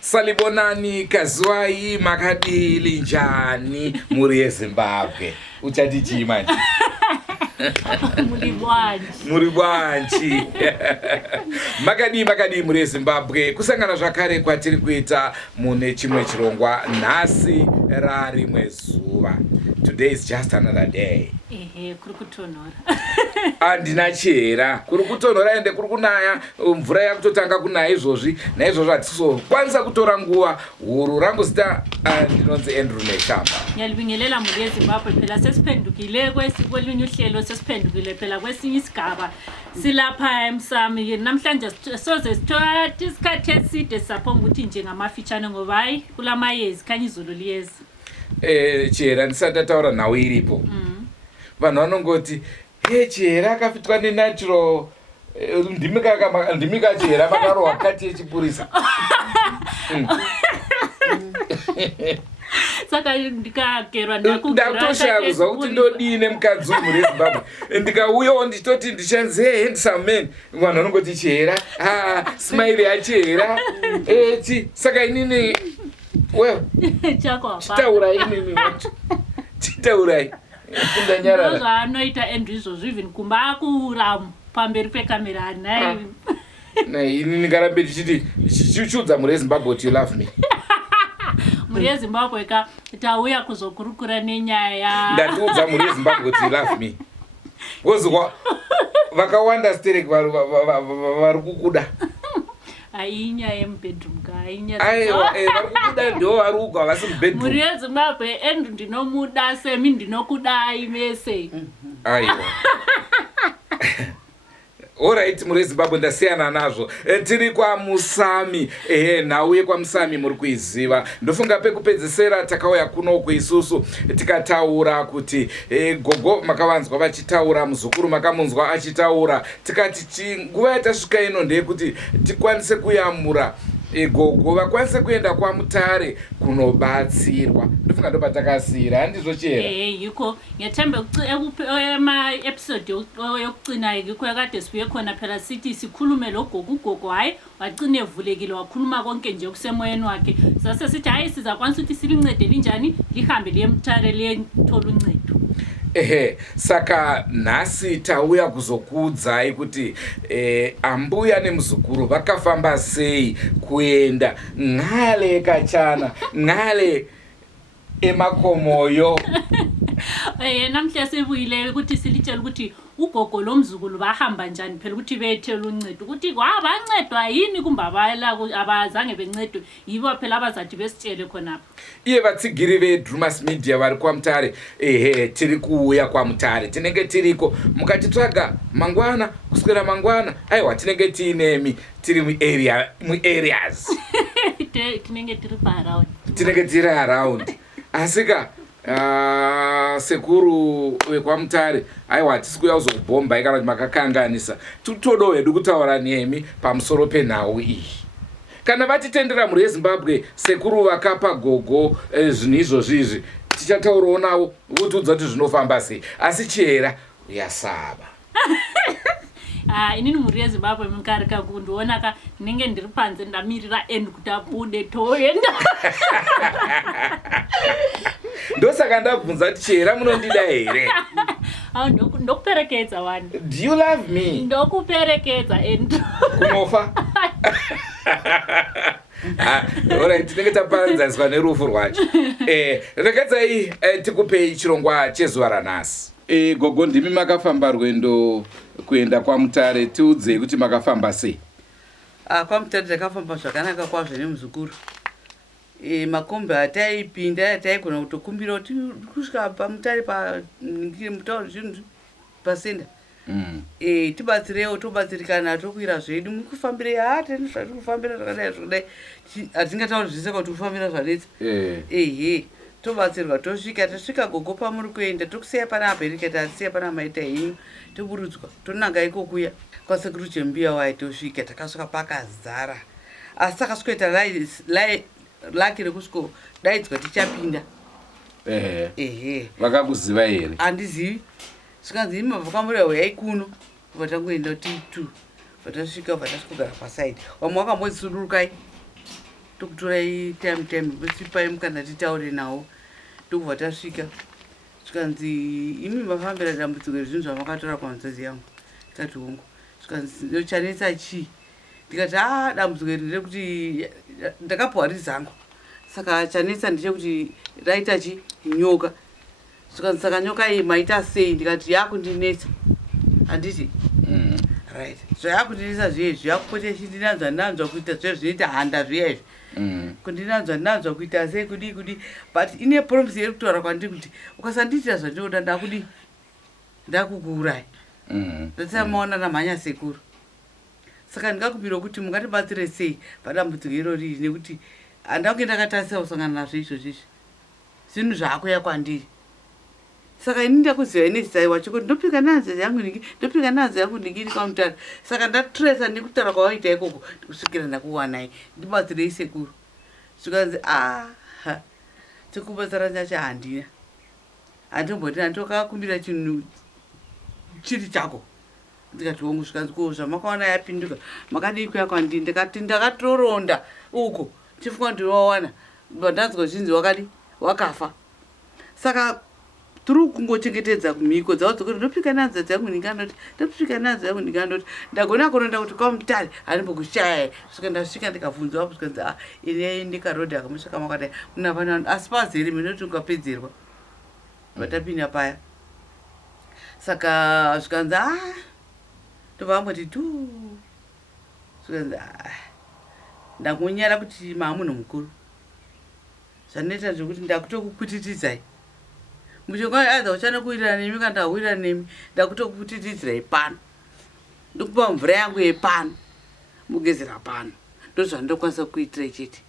Salibonani kazwai makadili njani muri yeZimbabwe uchati chii manje? Muri bwanji makadi muri yeZimbabwe kusangana zvakare kwatiri kuita mune chimwe chirongwa nhasi rarimwe zuva. Today is just another day. Kuri kutonhora. Andina chera kuri kutonhora ende kuri kunaya mvura yakutotanga kunaya izvozvi naizvozvo hatisokwanisa kutora nguva huru. Rangu zita ndinonzi Andrew Neshamba. Ngiyalibingelela muri yeZimbabwe phela sesiphendukile kwelinye uhlelo sesiphendukile phela kwesinye isigaba silapha Musami. Namhlanje soze sithathe isikhathi eside saphonga ukuthi nje ngamafitshane ngoba hayi kulamayezi khanya izulu liyeza. Chera ndisatataura nawe iripo. Vanhu vanongoti chera akafitwa nenatural ndimika chera vakarohwa kati yechipurisa. Saka ndikagerwa ndakutosha kuzwa kuti ndodine mukadzi muri yeZimbabwe ndikauyawo ndichitoti ndichanze handsome man. Vanhu vanongoti chera smile yachera saka inini well chitaurai inini chitaurai anoita Andrew izvozvo even kumba akuramu pamberi pekamera nai inini ngarambe ndichiti chichudza muri yeZimbabwe kuti you love me. Muri yeZimbabwe ka tauya kuzokurukura nenyaya ndatiudza muri yeZimbabwe kuti you love me wozwa vakawanda sterek vari kukuda ainyaya yemubedroom ka vari kukuda ndo vari kugwa havasi mubedroom. Muri yeZimbabwe Andrew ndinomuda semi ndinokudai mese. Aiwa alright muri yeZimbabwe ndasiyana nazvo. Tiri kwaMusami. Nhauye kwaMusami muri kuiziva. Ndofunga pekupedzisera takauya kuno isusu tikataura kuti Gogo makavanzwa vachitaura, muzukuru makamunzwa achitaura, tikati nguva yatasvika ino ndeyekuti tikwanise kuyamura Gogo vakwanise kuenda kwaMutare kunobatsirwa. Ndofunga ndo patakasira handizvo chera. Yiko ngiyathemba episode yokucina yiko yakade sibuye khona phela sithi sikhulume lo Gogo hayi wacine evulekile wakhuluma konke nje kusemoyeni wakhe. Sase sithi hayi sizakwanisa ukuthi silincede linjani lihambe liyeMutare liyethola uncedo. Saka nhasi tauya kuzokuudzai kuti ambuya nemuzukuru vakafamba sei kuenda ngale kachana ngale emakomoyo. Namhla sebuyile ukuthi silitshela ukuthi uGogo lomzukulu bahamba njani phela ukuthi bethela uncedo ukuthi bancedwa yini kumbe abazange bencedwe yibo phela abazathi besitshele khonapho. Iye vatsigiri veDrewmas media vari kwaMutare tiri kuuya kwaMutare tinenge tiriko mukatitsvaga mangwana kuswera mangwana aiwa tinenge tiinemi tiri muareas tinenge tiri paaround tinenge tiri around asika sekuru vekwaMutare aiwa hatisi kuuya kuzobhomba kana kuti makakanganisa titodo hedu kutaura nemi pamusoro penhau iyi. Kana vatitendera muri yeZimbabwe sekuru vakapa Gogo zvinhu izvozvizvi tichataurawo navo votiudza kuti zvinofamba sei asi chera uyasava. Inini muri yeZimbabwe mukarika kundiona ka ndinenge ndiri panze ndamirira end kuti abude toenda. Ndosaka ndabvunza kuti chera munondida here? Ndokuperekedza wani. Do you love me? Ndokuperekedza end. Kunofa? Alright, tinenge taparanzaniswa nerufu rwacho. Rekedzai tikupei chirongwa chezuva ranhasi. Gogo ndimi makafamba rwendo kuenda kwaMutare, tiudzei kuti makafamba sei? KwaMutare takafamba zvakanaka kwazvo nemuzukuru. Makombi ataipinda taigona kutokumbira kuti kusvika paMutare mutauri zvinhu pasenda. Tibatsirewo tobatsirikana tokuira zvedu mukufambire tiri kufambira zvakadai zvakadai hatingatauri zvese kuti kufambira zvadetsa. Tobatsirwa tasvika Gogo pamuri kuenda tokusiya pana abereki tasiya pana maita henyu toburudzwa tonanga ikokuya kwasekuru chembiya waitosvika takasvika pakazara asi takasvikoita laki rekusviko daidzwa tichapinda. Vakakuziva here? Handizivi svikanzi imabva kwamuri yauyai kuno vatangoenda kuti tu vatasvika vatasvikogara pasaidi vamwe vakamboisururukai tokutorai time vesipai mukana titaure nawo tobva tasvika zvikanzi imi mafambira dambudziko rezvinhu zvamakatora pamutsatsi yangu tikati hongu zvikanzi ndochanetsa chii ndikati dambudziko iri nderekuti ndakapuwa rizangu saka chanetsa ndechekuti raita chi nyoka zvikanzi saka nyoka iyi maita sei ndikati yakundinetsa handiti right zvayakundinetsa zviezvi yakupota ichindinanzwa kuita zve zvinoita handa zviezvi kundinanzwa kuita sei kudi but ine promise yeri kutaura kwandiri kuti ukasandiitira zvandinoda ndakudi ndakukuurai ndatisamaona namhanya sekuru saka ndingakumbira kuti mungatibatsire sei padambudziko irori nekuti handange ndakatarisa kusangana nazvo izvozvizvi zvinhu zvaakuya kwandiri saka ini ndakuziva ine zitaiwa chekuti ndopika nanzi yangu ndingiri kwamutare saka ndatresa ndikutaura kwawaita ikoko ndikusvikira ndakuwanai ndibatsirei sekuru zvikanzi chekubatsira nyacho handina handimboti handokakakumbira chinhu chiri chako ndikati hongu zvikanzi ko zvamakawana yapinduka makadii kuya kwandiri ndikati ndakatoronda uko chifunga ndinowawana ndanzwa zvinzi wakafa saka turi kungochengetedza mhiko dzavo dzokuti ndopika nanzi dzangu ndingandoti ndagona kuronda kuti kwamutare handimbokushayai svika ndasvika ndikabvunzwa apo zvikanzi ine ndikarodha kamusvika makadai muna vanhu asi pazere minoti ukapedzerwa vatapinda paya saka zvikanzi ndobva vamboti tu zvikanzi ndangonyara kuti maamunhu mukuru zvanoita zvekuti ndakutokuputitidzai mushonga aidha uchanokuwirira nemi kana ndawirira nemi ndakutokuputitidzirai pano ndokupa mvura yangu yepano mugezera pano ndozvandokwanisa kuitira chete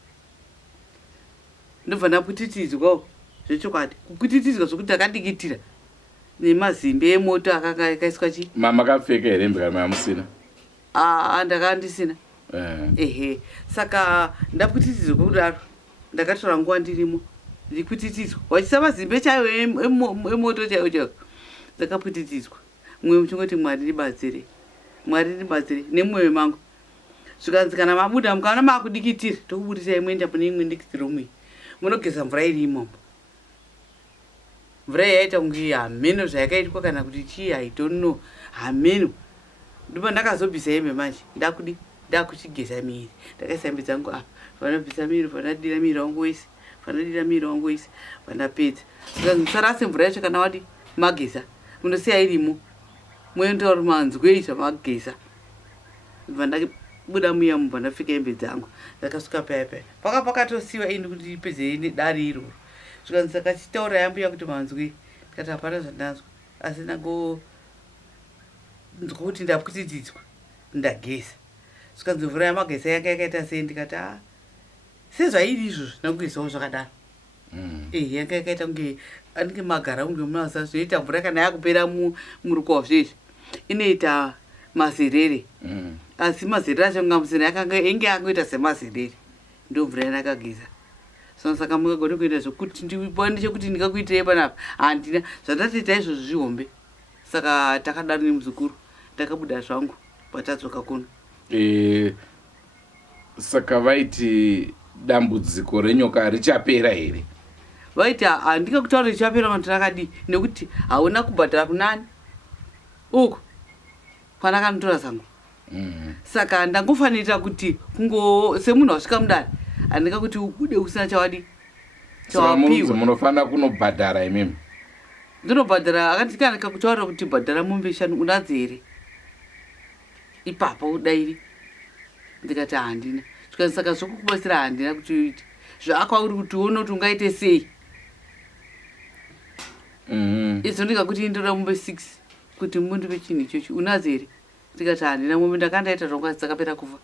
ndobva ndaputitidzwawo zvechokwadi kuputitidzwa zvokuti ndakadikitira nemazimbe emoto akanga akaiswa chi makapfeka here hembe kana mamusina ndakandisina ehe saka ndaputitidzwa kudaro ndakatora nguva ndirimo ndikuputitidzwa wachisa mazimbe chaiwo emoto chaiwo ndakaputitidzwa mumwe muchingoti mwari ndibatsire nemwoyo mangu zvikanzi kana mabuda mukaona maakudikitira tokuburisai muenda mune imwe ndikitiro mwe munogeza mvura iri imomo mvura yaita kunge hameno zvayakaitwa kana kuti chii haitono hameno ndipo ndakazobvisa hembe manje ndakuchigeza miri ndakaisa hembe dzangu apa vanobvisa miri vanadira miri wangu wese vandapedza sarase mvura yacho kana wadi mageza munosiya irimo moendauri manzwei zvamageza vandabuda muya mubva ndapfeka hembe dzangu ndakasvika paya pakatosiwa ini kuti ipedze nedare iroro zvikanzi saka chitaura yambuya kuti manzwei ndikati hapana zvandanzwa asi ndangonzwa kuti ndaputitidzwa ndageza zvikanzi mvura yamageza yanga yakaita sei ndikati sezvairi izvozvo nakugezawo zvakadaro yanga yakaita kunge anenge magara kunge munasa zvinoita mvura kana yakupera murukwa zvezvi inoita mazerere asi mazerere acho ngamusina enge yangoita semazerere ndo mvura yanakageza saka mukagone kuita zvokuti ndiwane chekuti ndingakuitirei panapa handina zvandatoita izvozvo zvihombe saka takadaro nemuzukuru takabuda zvangu patadzoka kuno saka vaiti dambudziko renyoka richapera here vaiti handingakutaura richapera kana takadii nekuti hauna kubhadhara kunani uko kwanakanotora zangu saka ndangofanira kuti semunhu wasvika mudare handinga kuti ubude usina chawadi chawapiwa munofanira kunobhadhara imimi ndinobhadhara akandikanika kutaurira kuti bhadhara mombe shanu unadzo here ipapo udairi ndikati handina zvikanzi saka zvokukubatsira handina kuti uite zvaakwauri kuti uone kuti ungaite sei izvo ndikakuti indora mombe 6 kuti mundipe chinhu ichocho unadzo here ndikati handina mombe ndakandaita zvongazi dzakapera kufa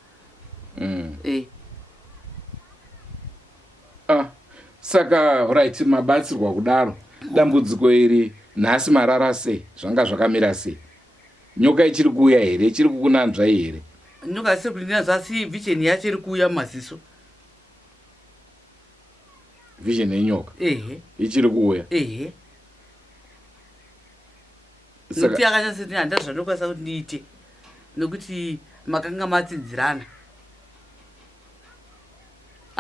saka right mabatsirwa kudaro dambudziko iri nhasi marara sei zvanga zvakamira sei nyoka ichiri kuuya here ichiri kukunanzvai here nyoka isiri kundinanzva asi vision yacho iri kuuya mumaziso vision yenyoka ichiri kuuya nokuti yakanyasiti handa zvandokwanisa kuti ndiite nokuti makanga matsidzirana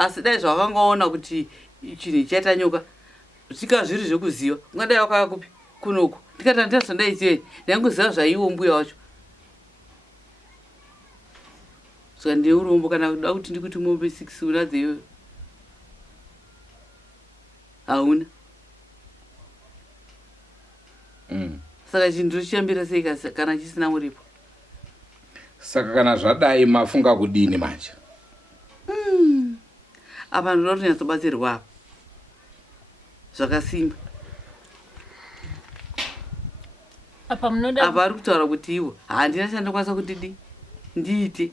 asi dai zvakangaona kuti chinhu chaita nyoka zvika zviri zvekuziva ungadai wakaya kupi kunoko ndikati ndazondaizive ndanguziva zvaiwo mbuya wacho saka ndeurombo kana kuda kuti ndikuti mombe 6 unadzeyo hauna saka chinhu chichambira sei kana chisina muripo saka kana zvadai mafunga kudini manje apa ndoda kuti nyatsobatsirwa apa zvakasimba apa ari kutaura kuti iwo handina chandokwanisa kuti ndiite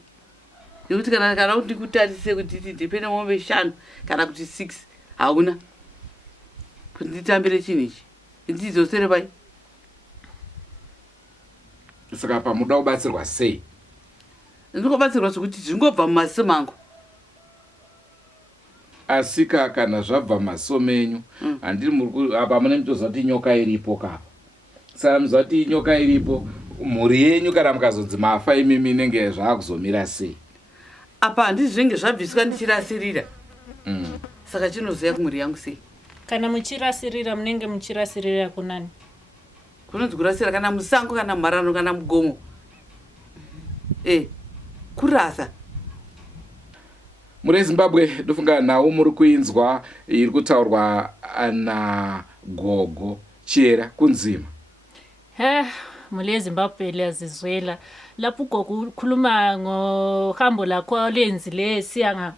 nekuti kana kuti ndikutarise kuti ndipende mombe 5 kana kuti 6 hauna kuti nditambire chinhu ichi ndidzosere pai saka pamuda kubatsirwa sei ndinobatsirwa zvokuti zvingobva mumaziso mangu asika kana zvabva maso menyu handiri apa mune mutozati nyoka iripo kapa saka muzati nyoka iripo mhuri yenyu kana mukazodzi mafa imimi inenge zvakuzomira sei apa handizvi zvinenge zvabviswa ndichirasirira saka chinozoya kumhuri yangu sei kana muchirasirira munenge muchirasirira kunani kunonzi kurasira kana musango kana mharano kana mugomo kurasa muri Zimbabwe ndofunga nawo muri kuinzwa iri kutaurwa na Gogo chera kunzima muri Zimbabwe liyazizwela lapho Gogo ukhuluma ngohambo lakho lenzile siyanga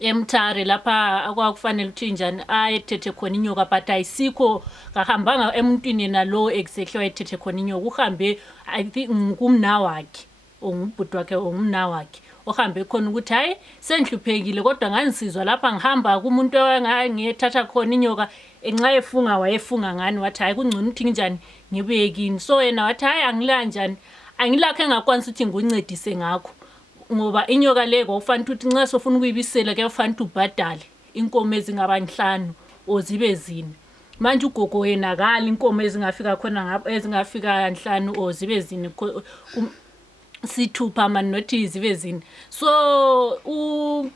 Pamutare lapha akwakufanele ukuthi njani ayethethe khona inyoka but ayisikho kahambanga emuntwini nalo exactly ayethethe khona inyoka uhambe I think kumna wakhe ongubhuti wakhe ongumna wakhe ohambe khona ukuthi hayi sendihluphekile kodwa nganisizwa lapha ngihamba kumuntu ngiyethatha khona inyoka enxa efunga wayefunga ngani wathi hayi kungcono ukuthi njani ngibuye kini so yena wathi hayi angilanjani angilakhe ngakwanisa ukuthi nguncedise ngakho ngoba inyoka le kwakufanele ukuthi nxa sofuna ukuyibisela ke kufanele ubhadale inkomo ezingaba 5 ozibe zini manje uGogo yena kali inkomo ezingafika khona ezingafika 5 ozibe zini sithupha man nothi zibe zini so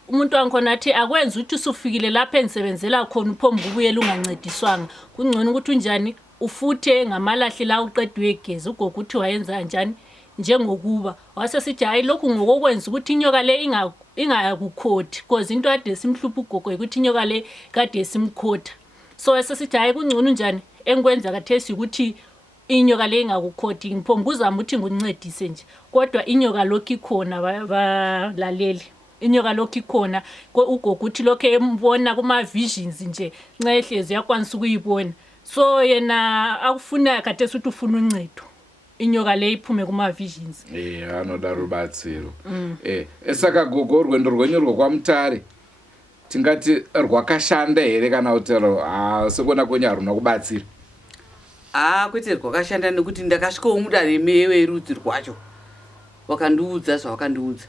umuntu wangikhona athi akwenza ukuthi usufikile lapha ensebenzela khona uphomba ubuyela ungancediswanga kungcono ukuthi unjani ufuthe ngamalahle la uqedwe igezi uGogo uthi wayenza njani njengokuba wasesithi hayi lokhu ngokokwenza ukuthi inyoka le ingakukhothi because into ade simhlupha uGogo ukuthi inyoka le kade simkhotha so wasesithi hayi kungcono njani engikwenza kathesi ukuthi inyoka le ingakukhothi ngiphomba uzama ukuthi nguncedise nje kodwa inyoka lokho ikhona balaleli inyoka lokho ikhona uGogo uthi lokho embona kuma visions nje nxa ehlezi yakwanisa ukuyibona so yena akufuna kathesi ukuthi ufuna uncedo inyoka le iphume kuma visions anoda rubatsiro esaka Gogo rwendo rwenyu rwakwaMutare tingati rwakashanda here kana kuti sekona kwenyu haruna kubatsira kwete rwakashanda nekuti ndakasvikawo mudare merudzi rwacho wakandiudza zvawakandiudza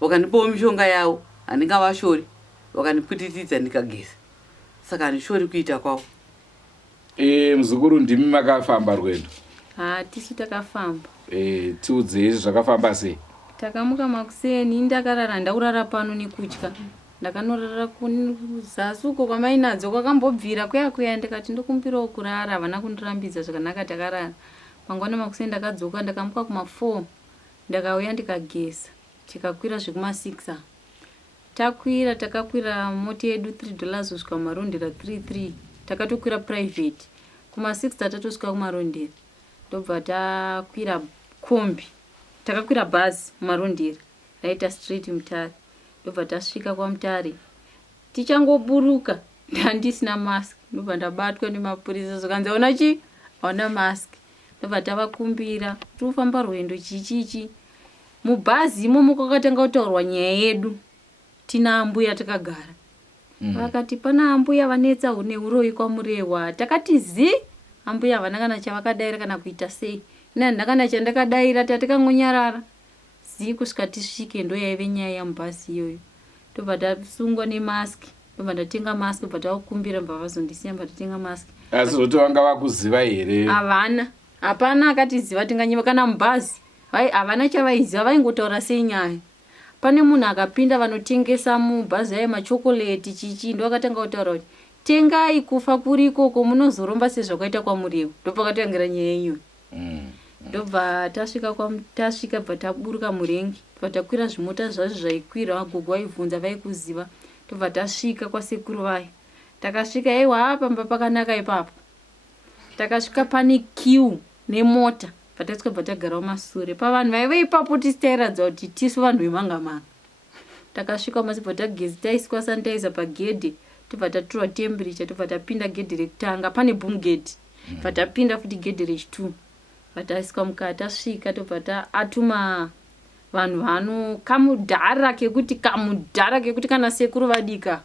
wakandipawo mishonga yawo handingavashori wakandiputitidza ndikageza saka handishori kuita kwawo muzukuru ndimi makafamba rwendo tisu takafamba tiudze izvi zvakafamba sei takamuka makuseni ndakarara ndakurara pano nekutya ndakanorara kuzasi uko kwamainadzo kwakambobvira kuya ndikati ndokumbirawo kurara havana kundirambidza zvakanaka takarara mangwana makuseni ndakadzoka ndakamuka kuma4 ndakauya ndikageza tikakwira zvekuma6 takwira takakwira moti yedu $3 kusvika kumarondera 33 takatokwira private kuma6 tatatosvika kumarondera ndobva takwira kombi takakwira bhazi kumarondera raita street Mutare ndobva tasvika kwaMutare tichangoburuka ndandisina mask ndobva ndabatwa nemapurisa zvakanzaona chi hauna mask ndobva tavakumbira tirikufamba rwendo chichichi mubhazi imomo kwakatanga kutaurwa nyaya yedu tina ambuya takagara vakati pana ambuya vanetsa neuroyi kwamurewa takati ambuya havana kana chavakadaira kana kuita sei ndakana chandakadaira tatikangonyarara kusvika tisvike ndo yaive nyaya yamubhazi iyoyo ndobva tasungwa nemaski ndobva ndatenga maski ndobva tavakumbira mbva vazondisiya mbva tatenga maski asi kuti vanga vakuziva here havana hapana akatiziva tinganyima kana mubhazi havana chavaiziva vaingotaura sei nyaya pane munhu akapinda vanotengesa mubhazi yemachokoleti chichi ndo akatanga kutaura kuti tengai kufa kuri ikoko munozoromba sezvakaita kwamuriwo. Ndopakatangira nyaya iyo. Ndobva tasvika bva taburuka murengi bva takwira zvimota zvazvo zvaikwira Gogo vaibvunza vaikuziva. Tobva tasvika kwasekuru vayo takasvika aiwa pamba pakanaka ipapo. Takasvika pane queue nemota patasvika bva tagarawo masure pavanhu vaive ipapo tisitairadza kuti tisu vanhu vemangamanga. Takasvika masi bva tagezi taiswa sanitizer pagedhe tobva tatorwa temperature tobva tapinda gedhe rekutanga pane boom gate bva tapinda futi gedhe rechitu bva taiswa mukati tasvika tobva taatuma vanhu vano kamudhara kekuti kana sekuru vadika.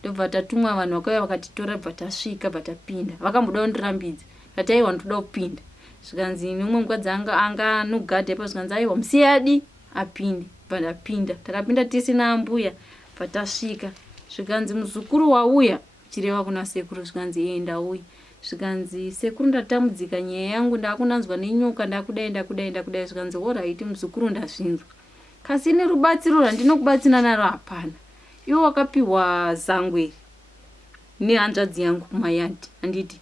Ndobva tatumwa vanhu vakauya vakatitora bva tasvika bva tapinda vakamboda kundirambidza kati aiwa ndoda kupinda zvikanzi nemumwe mukadzi anga anogadha ipa zvikanzi aiwa musiyadi apinde bva ndapinda takapinda tisina ambuya bva tasvika zvikanzi muzukuru wauya chireva kuna sekuru zvikanzi ndauya zvikanzi sekuru ndatamudzika nyaya yangu ndakunanzwa nenyoka ndakudai zvikanzi alright muzukuru ndazvinzwa kasi nerubatsiro randinokubatsira naro hapana. Iwo wakapiwa zangwe nehanzvadzi yangu kumayadhi handiti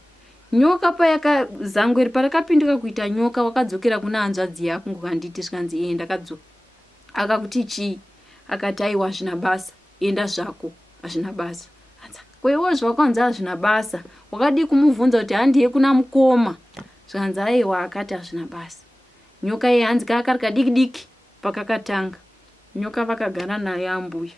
nyoka payaka zangwe parakapinduka kuita nyoka wakadzokera kuna hanzvadzi yako handiti zvikanzi ndakadzoka. Akakuti chii akati aiwa hazvina basa enda zvako hazvina basa. Kwewo zvakwanzi hazvina basa wakadi kumubvunza kuti handiye kuna mukoma zvikanzi aiwa akati hazvina basa. Nyoka yehanzi kaka kadiki pakakatanga nyoka vakagara nayo ambuya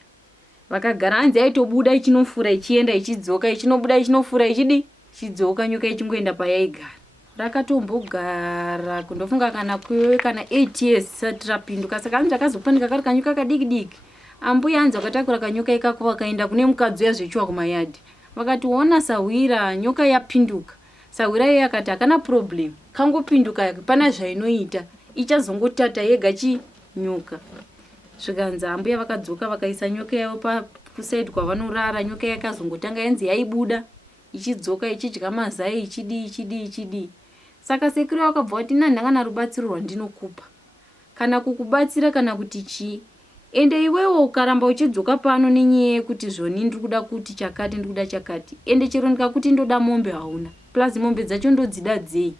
vakagara hanzi aitobuda ichinofura ichienda ichidzoka ichinobuda ichinofura ichidzoka nyoka ichingoenda payaigara. Rakatombogara kundofunga kana kuiwe kana 8 years sati rapinduka saka hanzi rakazopanika kari kanyoka kadiki ambuya hanzi wakatakura kanyoka ikako vakaenda kune mukadzi yazvechiwa kumayadhi vakati ona sawira nyoka yapinduka. Sawira iye akati hakana problem kangopinduka pana zvainoita ichazongotata yega nyoka. Zvikanzi ambuya vakadzoka vakaisa nyoka yavo kusaidi kwavanorara nyoka yakazongotanga yanzi yaibuda ichidzoka ichidya mazai ichidi. Saka sekuru vakabva kuti ndangana rubatsiro rwandinokupa kana kukubatsira kana kuti chii ende iwewo ukaramba uchidzoka pano nenyaya yekuti zvoni ndikuda kuti chakati ndikuda chakati ende chero ndikakuti ndoda mombe hauna plus mombe dzacho ndodzida dzei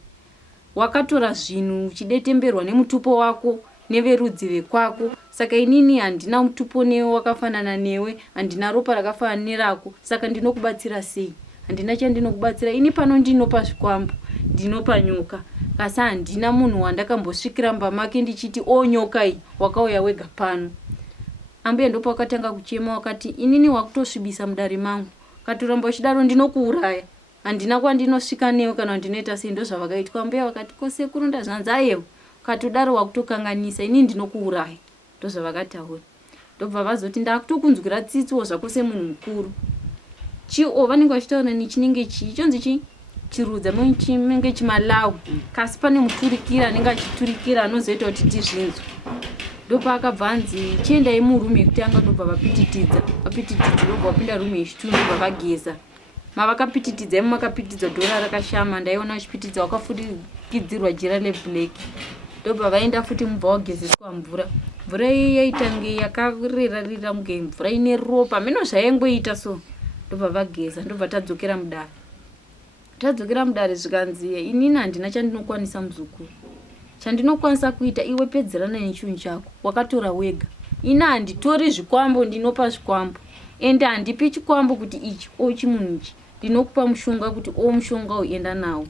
wakatora zvinhu uchidetemberwa nemutupo wako neverudzi vekwako saka inini handina mutupo newe wakafanana newe handina ropa rakafanana nerako saka ndinokubatsira sei handina chandinokubatsira ini pano ndinopa zvikwambo ndinopa nyoka kasi handina munhu wandakambosvikira mbamake ndichiti nyoka iyi wakauya wega pano. Ambuya ndopa wakatanga kuchema wakati inini wakutosvibisa mudare mangu katoramba uchidaro ndinokuuraya handina kwandinosvika newe kana ndinoita sei ndozvavakaitwa. Ambuya vakati kosekuru ndazvanzi ayewo katodaro wakutokanganisa ini ndinokuuraya ndozvavakataura. Ndobva vazoti ndakutokunzwira tsitsiwo zvako semunhu mukuru chio vanenge vachitaura nechinenge chionzi chirudza chinenge chimalawu kasi pane muturikira anenge achiturikira anozoita kuti tizvinzwe. Ndopa akabva anzi chiendai murumu yekutanga ndobva vapititidza ndobva vapinda rumu yechitu ndobva vageza mavakapititidza imo makapitidza dhora rakashama ndaiona vachipitidza wakafurikidzirwa jira reblack ndobva vaenda futi mubva wagezeswa mvura iyi yaitange yakarira muge mvura ine ropa meno zvayangoita so ndobva vageza ndobva tadzokera mudare zvikanzi inini handina chandinokwanisa muzukuru chandinokwanisa kuita iwe pedzerana nechinhu chako wakatora wega ina handitori zvikwambo ndinopa zvikwambo ende handipi chikwambo kuti ichi chimunhu ichi ndinokupa mushonga kuti mushonga uenda nawo.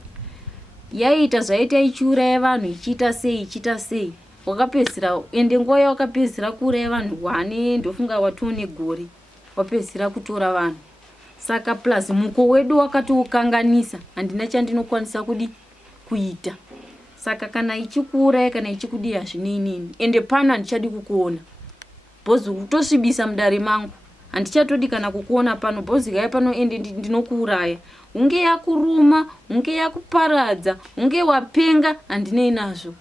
Yaita zvaita ichiuraya vanhu ichiita sei wakapedzira ende nguva yawakapedzira kuuraya vanhu wane ndofunga watone gore wapedzira kutora vanhu saka plus muko wedu wakatoukanganisa handina chandinokwanisa kuita saka kana ichikuuraya kana ichikudi hazvineinini ende pano handichadi kukuona bhozi utosvibisa mudare mangu handichatodi kana kukuona pano bhozi kai pano ende ndinokuuraya unge yakuruma unge yakuparadza unge wapenga handinei nazvo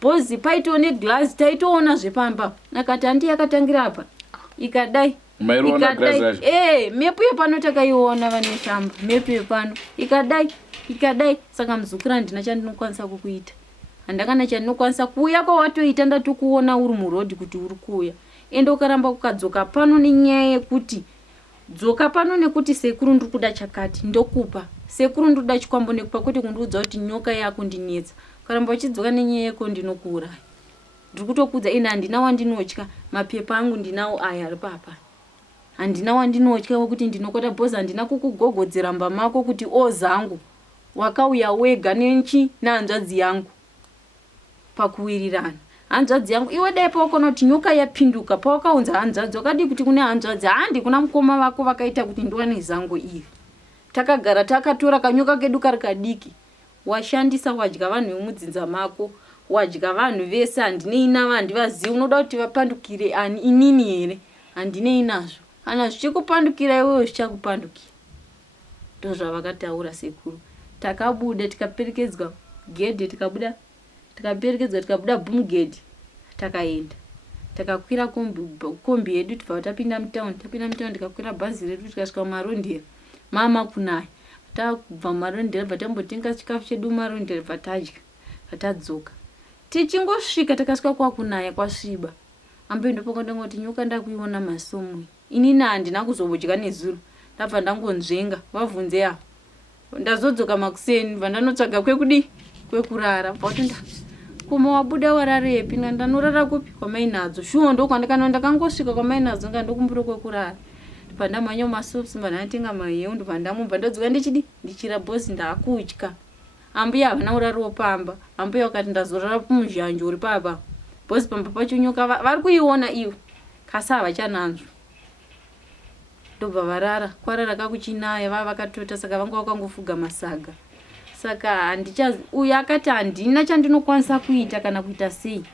bhozi paitowo neglasi taitoona zvepamba nakati handi yakatangira apa ikadai mepu yepano takaiona vane shamba mepu yepano ikadai saka muzukuru handina chandinokwanisa kukuita handakana chandinokwanisa kuuya kwawatoita ndatokuona uri murodhi kuti uri kuuya ende ukaramba kukadzoka pano nenyaya yekuti dzoka pano nekuti sekuru ndiri kuda chakati ndokupa sekuru ndiri kuda chikwambo nekupa kwete kundiudza kuti nyoka yako ndinetsa ukaramba uchidzoka nenyaya yako ndinokuuraya ndiri kutokudza ine handina wandinotya mapepa angu ndinawo aya ari papa handina wandinotya wekuti ndinokota bhozi handina kukugogodzera mba mako kuti zangu wakauya wega nenchi nehanzvadzi yangu pakuwirirana hanzvadzi yangu iwe dai paukona kuti nyoka yapinduka paukaunza hanzvadzi wakadi kuti kune hanzvadzi handi kuna mukoma vako vakaita kuti ndiwane zangu iri takagara takatora kanyoka kedu kari kadiki washandisa wadya vanhu vemudzinza mako wadya vanhu vese handinei navo handivazivi unoda kuti vapandukire ani inini here handinei nazvo kana zvichikupandukira iwewe zvichakupandukira ndozvavakataura sekuru takabuda tikaperekedzwa gedhe tikabuda bhumugedhi takaenda takakwira kombi yedu tibva tapinda mutauni tikakwira bhazi redu tikasvika mumarondera mama kunaya tabva mumarondera bva tambotenga chikafu chedu mumarondera bva tadya vatadzoka tichingosvika takasvika kwakunaya kwasviba amboendopakandangoti nyoka ndakuiona masomwe inini handina kuzobodya nezuro ndabva ndangonzvenga vabvunze apa ndazodzoka makuseni vandanotsvaga kwekurara bvautenda kuma wabuda wararepi ndanorara kupi kwamainadzo shuwo ndokwandikano ndakangosvika kwamainadzo ngandokumbiro kwekurara pandamanya masops mbanatenga maheu ndobva ndamubva ndodzoka ndichira bhosi ndakutya ambuya havana urari wopamba ambuya wakati ndazorara pumuzhanjo uri papa bhosi pamba pacho nyoka vari kuiona iwe kasi havachananzvo ndobva varara kwarara kakuchinaya vava vakatota saka vanga vakangofuga masaga saka uyu akati handina chandinokwanisa kuita kana kuita sei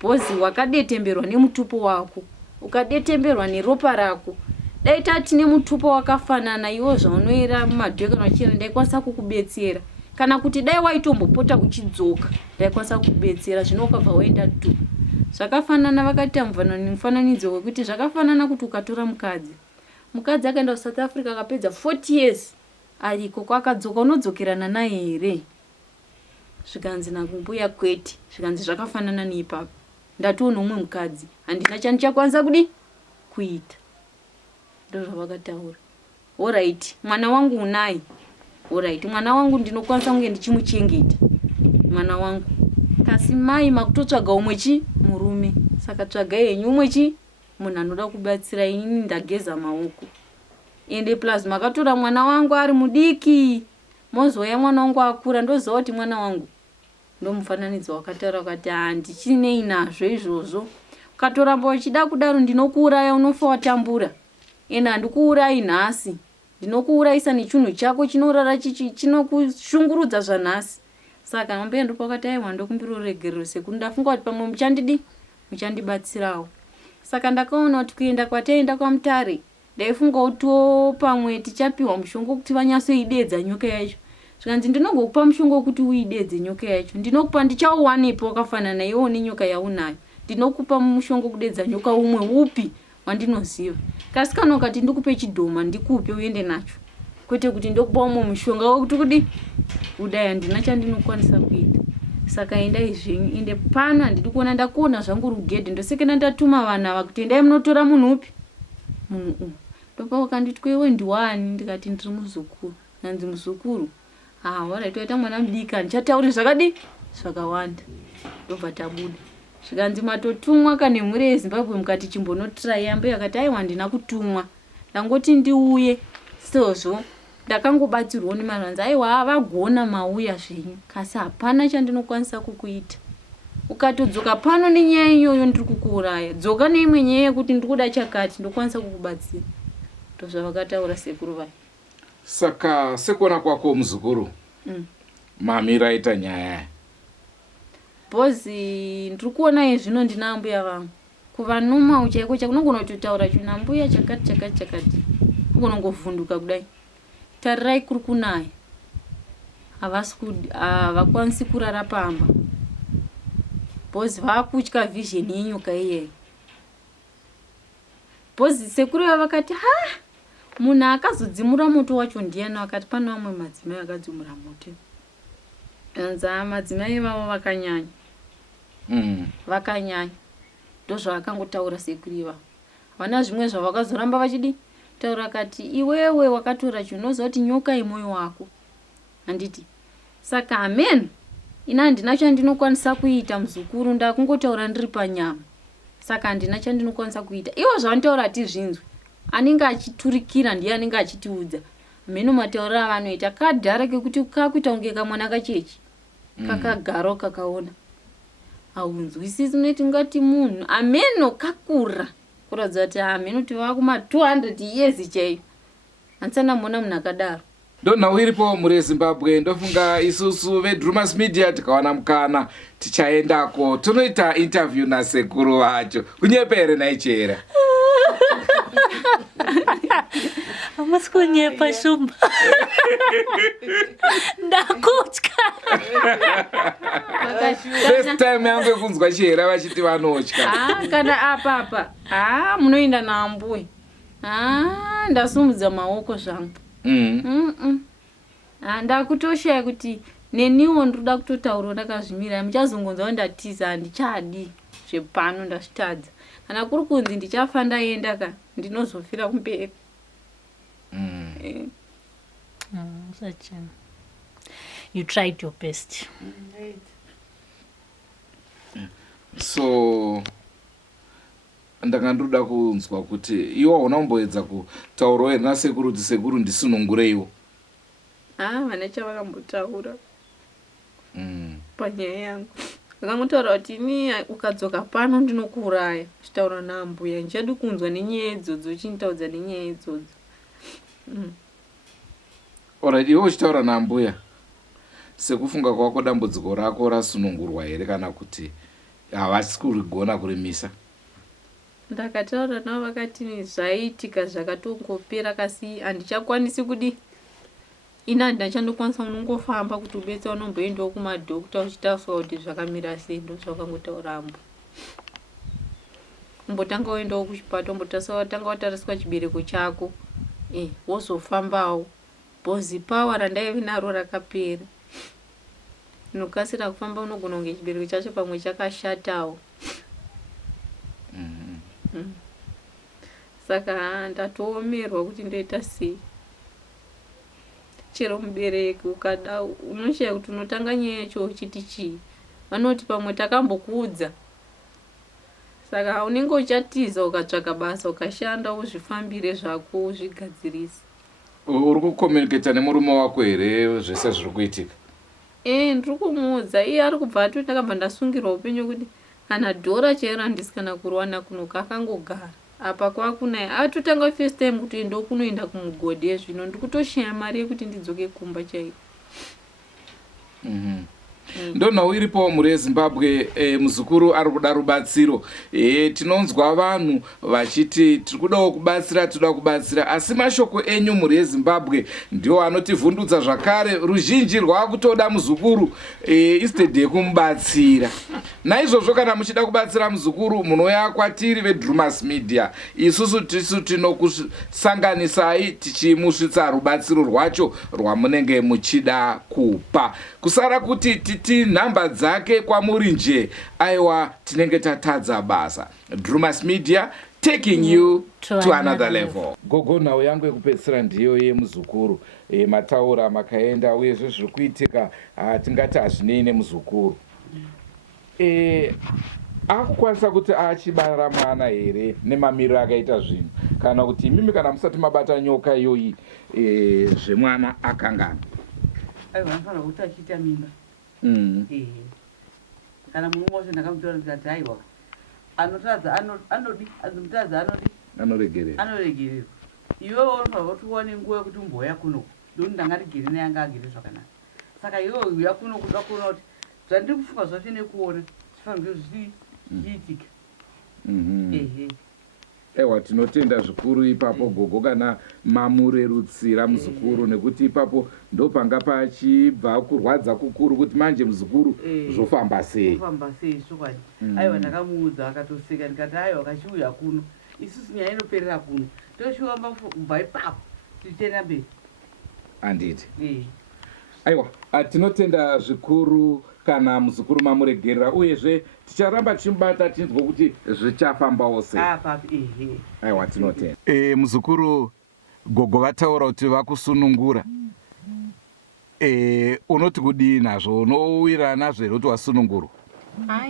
bhozi wakadetemberwa nemutupo wako ukadetemberwa neropa rako dai tati nemutupo wakafanana iwo zvaunoera mumadhoyo kana uchiera ndaikwanisa kukubetsera kana kuti dai waitombopota uchidzoka ndaikwanisa kukubetsera zvino ukabva waenda tu zvakafanana vakati mufananidzo wekuti zvakafanana kuti ukatora mukadzi akaenda kuSouth Africa akapedza 40 years ariko kwakadzoka unodzokerana naye here zvikanzi nakumbuya kwete zvikanzi zvakafanana neipapo ndatoona umwe mukadzi handina chandichakwanisa kuita ndozvavakataura alright mwana wangu unaye alright mwana wangu ndinokwanisa kunge ndichimuchengeta mwana wangu kasi mai makutotsvaga umwe murume saka tsvaga yenyu umwe munhu anoda kubatsira inini ndageza maoko ende plus makatora mwana wangu ari mudiki mozoya mwana wangu akura ndoziva kuti mwana wangu ndomufananidzo wakataura kuti handichinei nazvo izvozvo ukatoramba uchida kudaro ndinokuuraya unofa watambura ende handikuurayi nhasi ndinokuurayisa nechinhu chako chinorara chinokushungurudza zvanhasi saka mamboendo pakati aiwa ndokumbiro regerero sekuru ndafunga kuti pamwe muchandibatsirawo saka ndakaona kuti kuenda kwataenda kwamutare ndaifunga kutiwo pamwe tichapiwa mushongo kuti vanyasoidedza nyoka yacho zvikanzi ndinogokupa mushongo wekuti uidedze nyoka yacho ndinokupa ndichauwanepo wakafanana iwo nenyoka yaunayo ndinokupa mushongo kudedza nyoka umwe upi wandinoziva kasi kana ukati ndikupe chidhoma ndikupe uende nacho kwete kuti ndokupa umwe mushonga wekuti kudai handina chandinokwanisa kuita saka endai zvenyu ende pano handidi kuona ndakuona zvangu rugedhe ndosekena ndatuma vanhu ava kuti endai munotora munhu upi munhu ndopa wakanditi kwewe ndiwani ndikati ndiri muzukuru nanzi muzukuru waraitoita mwana mudiki handichatauri zvakawanda ndobva tabuda zvikanzi matotumwa kana mhuri yeZimbabwe mukati chimbonotirai ambe yakati aiwa handina kutumwa ndangoti ndiuye sezvo ndakangobatsirwa nemarwanzi aiwa vagona mauya zvenyu kasi hapana chandinokwanisa kukuita ukatodzoka pano nenyaya iyoyo ndiri kukuuraya dzoka neimwe nyaya yekuti ndiri kuda chakati ndokwanisa kukubatsira ndozvavakataura sekuru vai saka sekuona kwako muzukuru mami raita nyaya bhozi ndiri kuona izvino ndina ambuya vangu kuvanuma uchaiko chakunogona kutotaura chuna mbuya chakati kunongovhunduka kudai tarirai kuri kunaya havakwanisi kurara pamba bhozi vakutya vision yenyoka iyeyi bhozi sekuru vakati munhu akazodzimura moto wacho ndiyana vakati pane vamwe madzimai akadzimura moto Anza madzimai vavo vakanyanya. Vakanyanya. Ndozvavakangotaura sekuru ivavo. Havana zvimwe zvavakazoramba vachidi taura kati iwewe wakatora chinoziva kuti nyoka imoyo wako. Handiti. Saka amen. Ina handina chandinokwanisa kuita muzukuru ndakungotaura ndiri panyama. Saka handina chandinokwanisa kuita. Iwo zvavantaura hatizvinzwi. Anenge achiturikira ndiye anenge achitiudza. Meno mataura avanoita kadhara kekuti kakuita kunge kamwana kachechi. Kakagaro kakaona. Haunzwisisi neti ngati munhu ameno kakura. Kuradza kuti ameno kuti vakuma 200 years chaiyo. Hansana mona munhu akadaro. Ndonhau iripo muri Zimbabwe. Ndofunga isusu veDrewmas Media tikawana mukana tichaendako tonoita interview nasekuru vacho. Kunyepere naichera. Hamasi kunyepa shumba. Ndakutya. First time yangu yekunzwa chera vachiti vanotya. Kana apa. Munoenda naambuya. Ndasumudza maoko zvangu. Ndakutoshaya kuti neniwo ndoda kutotaura ndakazvimira muchazongonzwa ndatiza handichadi zvepano ndazvitadza. Kana kuri kunzi ndichafa ndaenda ka ndinozofira kumberi. You tried your best. So ndakandoda kunzwa kuti iwo unomboedza kutaura here nasekuru kuti sekuru ndisunungureiwo. Vana chavakakambotaura panyaya yangu. Vakangotaura kuti ini ukadzoka pano ndinokuuraya. Chitaura naambuya ndichadi kunzwa nenyaya idzodzo uchinitaudza nenyaya idzodzo. Alright, iwo uchitaura naambuya. Sekufunga kwako dambudziko rako rasunungurwa here kana kuti havasi kurigona kurimisa? Ndakataura navo vakati zvaitika zvakatongopera kasi handichakwanisi kudi. Ina handichandokwanisa unongofamba kuti ubetse unomboendawo kumadhokita uchitaurwa kuti zvakamira sei ndozvakangotaura ambo. Umbotanga uendawo kuchipatara umbotanga watariswa chibereko chako. Wozofambawo. Bhozi pawa randaive naro rakapera. Unokasira kufamba unogona kunge chibereko chacho pamwe chakashatawo. Saka ndatoomerwa kuti ndoita sei. Chero mubereki ukada unoshaya kuti unotanga nyaya yacho uchiti chii. Vanoti pamwe takambokuudza. Saka unenge uchatiza ukatsvaka basa ukashanda uzvifambire zvako uzvigadzirise. Uri kucommunicate nemurume wako here zvese zviri kuitika? Ndiri kumuudza iye ari kubva ati ndakabva ndasungirwa upenyu kuti kana dhora chero handisi kana kurwana kunoka akangogara. Apa kwakunaye atotanga first time kuti ndokunoenda kumugodhi zvino ndikutoshaya mari yekuti ndidzoke kumba chaiyo. Ndonhau iripo muri Zimbabwe. Muzukuru ari kuda rubatsiro. Tinonzwa vanhu vachiti tiri kudawo kubatsira toda kubatsira, asi mashoko enyu muri Zimbabwe ndiwo anotivhundutsa zvakare. Ruzhinji rwakutoda muzukuru instead yekumubatsira. Naizvozvo kana muchida kubatsira muzukuru munouya kwatiri veDrewmas Media. Isusu tisu tinokusanganisai tichimusvitsa rubatsiro rwacho rwamunenge muchida kupa. Kusara kuti titi nhamba dzake kwamuri nje, aiwa tinenge tatadza basa. Drewmas Media taking you to another level. Gogo, nhau yangu yekupedzisira ndiyo yemuzukuru. Mataura makaenda uyezve zviri kuitika tingati hazvinei nemuzukuru. Akukwanisa kuti achibara mwana here nemamiriro akaita zvinhu, kana kuti imimi kana musati mabata nyoka iyoyi zvemwana akangana? Vanofanira kuti achiita mimba. Kana murume wacho ndakamutora ndikati aiwa anotadza anodi azimutadza anoregererwa. Iwewe unofanira kuti uwane nguva yekuti umboya kuno ndoni ndangarigere Nen'Anga agere zvakanaka. Saka iwewe uya kuno kuda kuona kuti zvandiri kufunga zvacho nekuona zvifanirwe zvichiitika. Ewa, tinotenda zvikuru ipapo Gogo kana mamurerutsira muzukuru, nekuti ipapo ndopanga pachibva kurwadza kukuru kuti manje muzukuru zvofamba sei. Chokwadi. Aiwa ndakamuudza akatoseka ndikati aiwa akachiuya kuno isusu nyaya inoperera kuno toshiwamba kubva ipapo tichienda mberi. Handiti aiwa tinotenda zvikuru kana muzukuru mamuregerera uyezve ticharamba tichimubata tinzwa kuti zvichafambawo sei. Aiwa tinotenda. Muzukuru Gogo vataura kuti vakusunungura. Unoti kudii nazvo? Unowira nazvo here kuti wasunungurwa?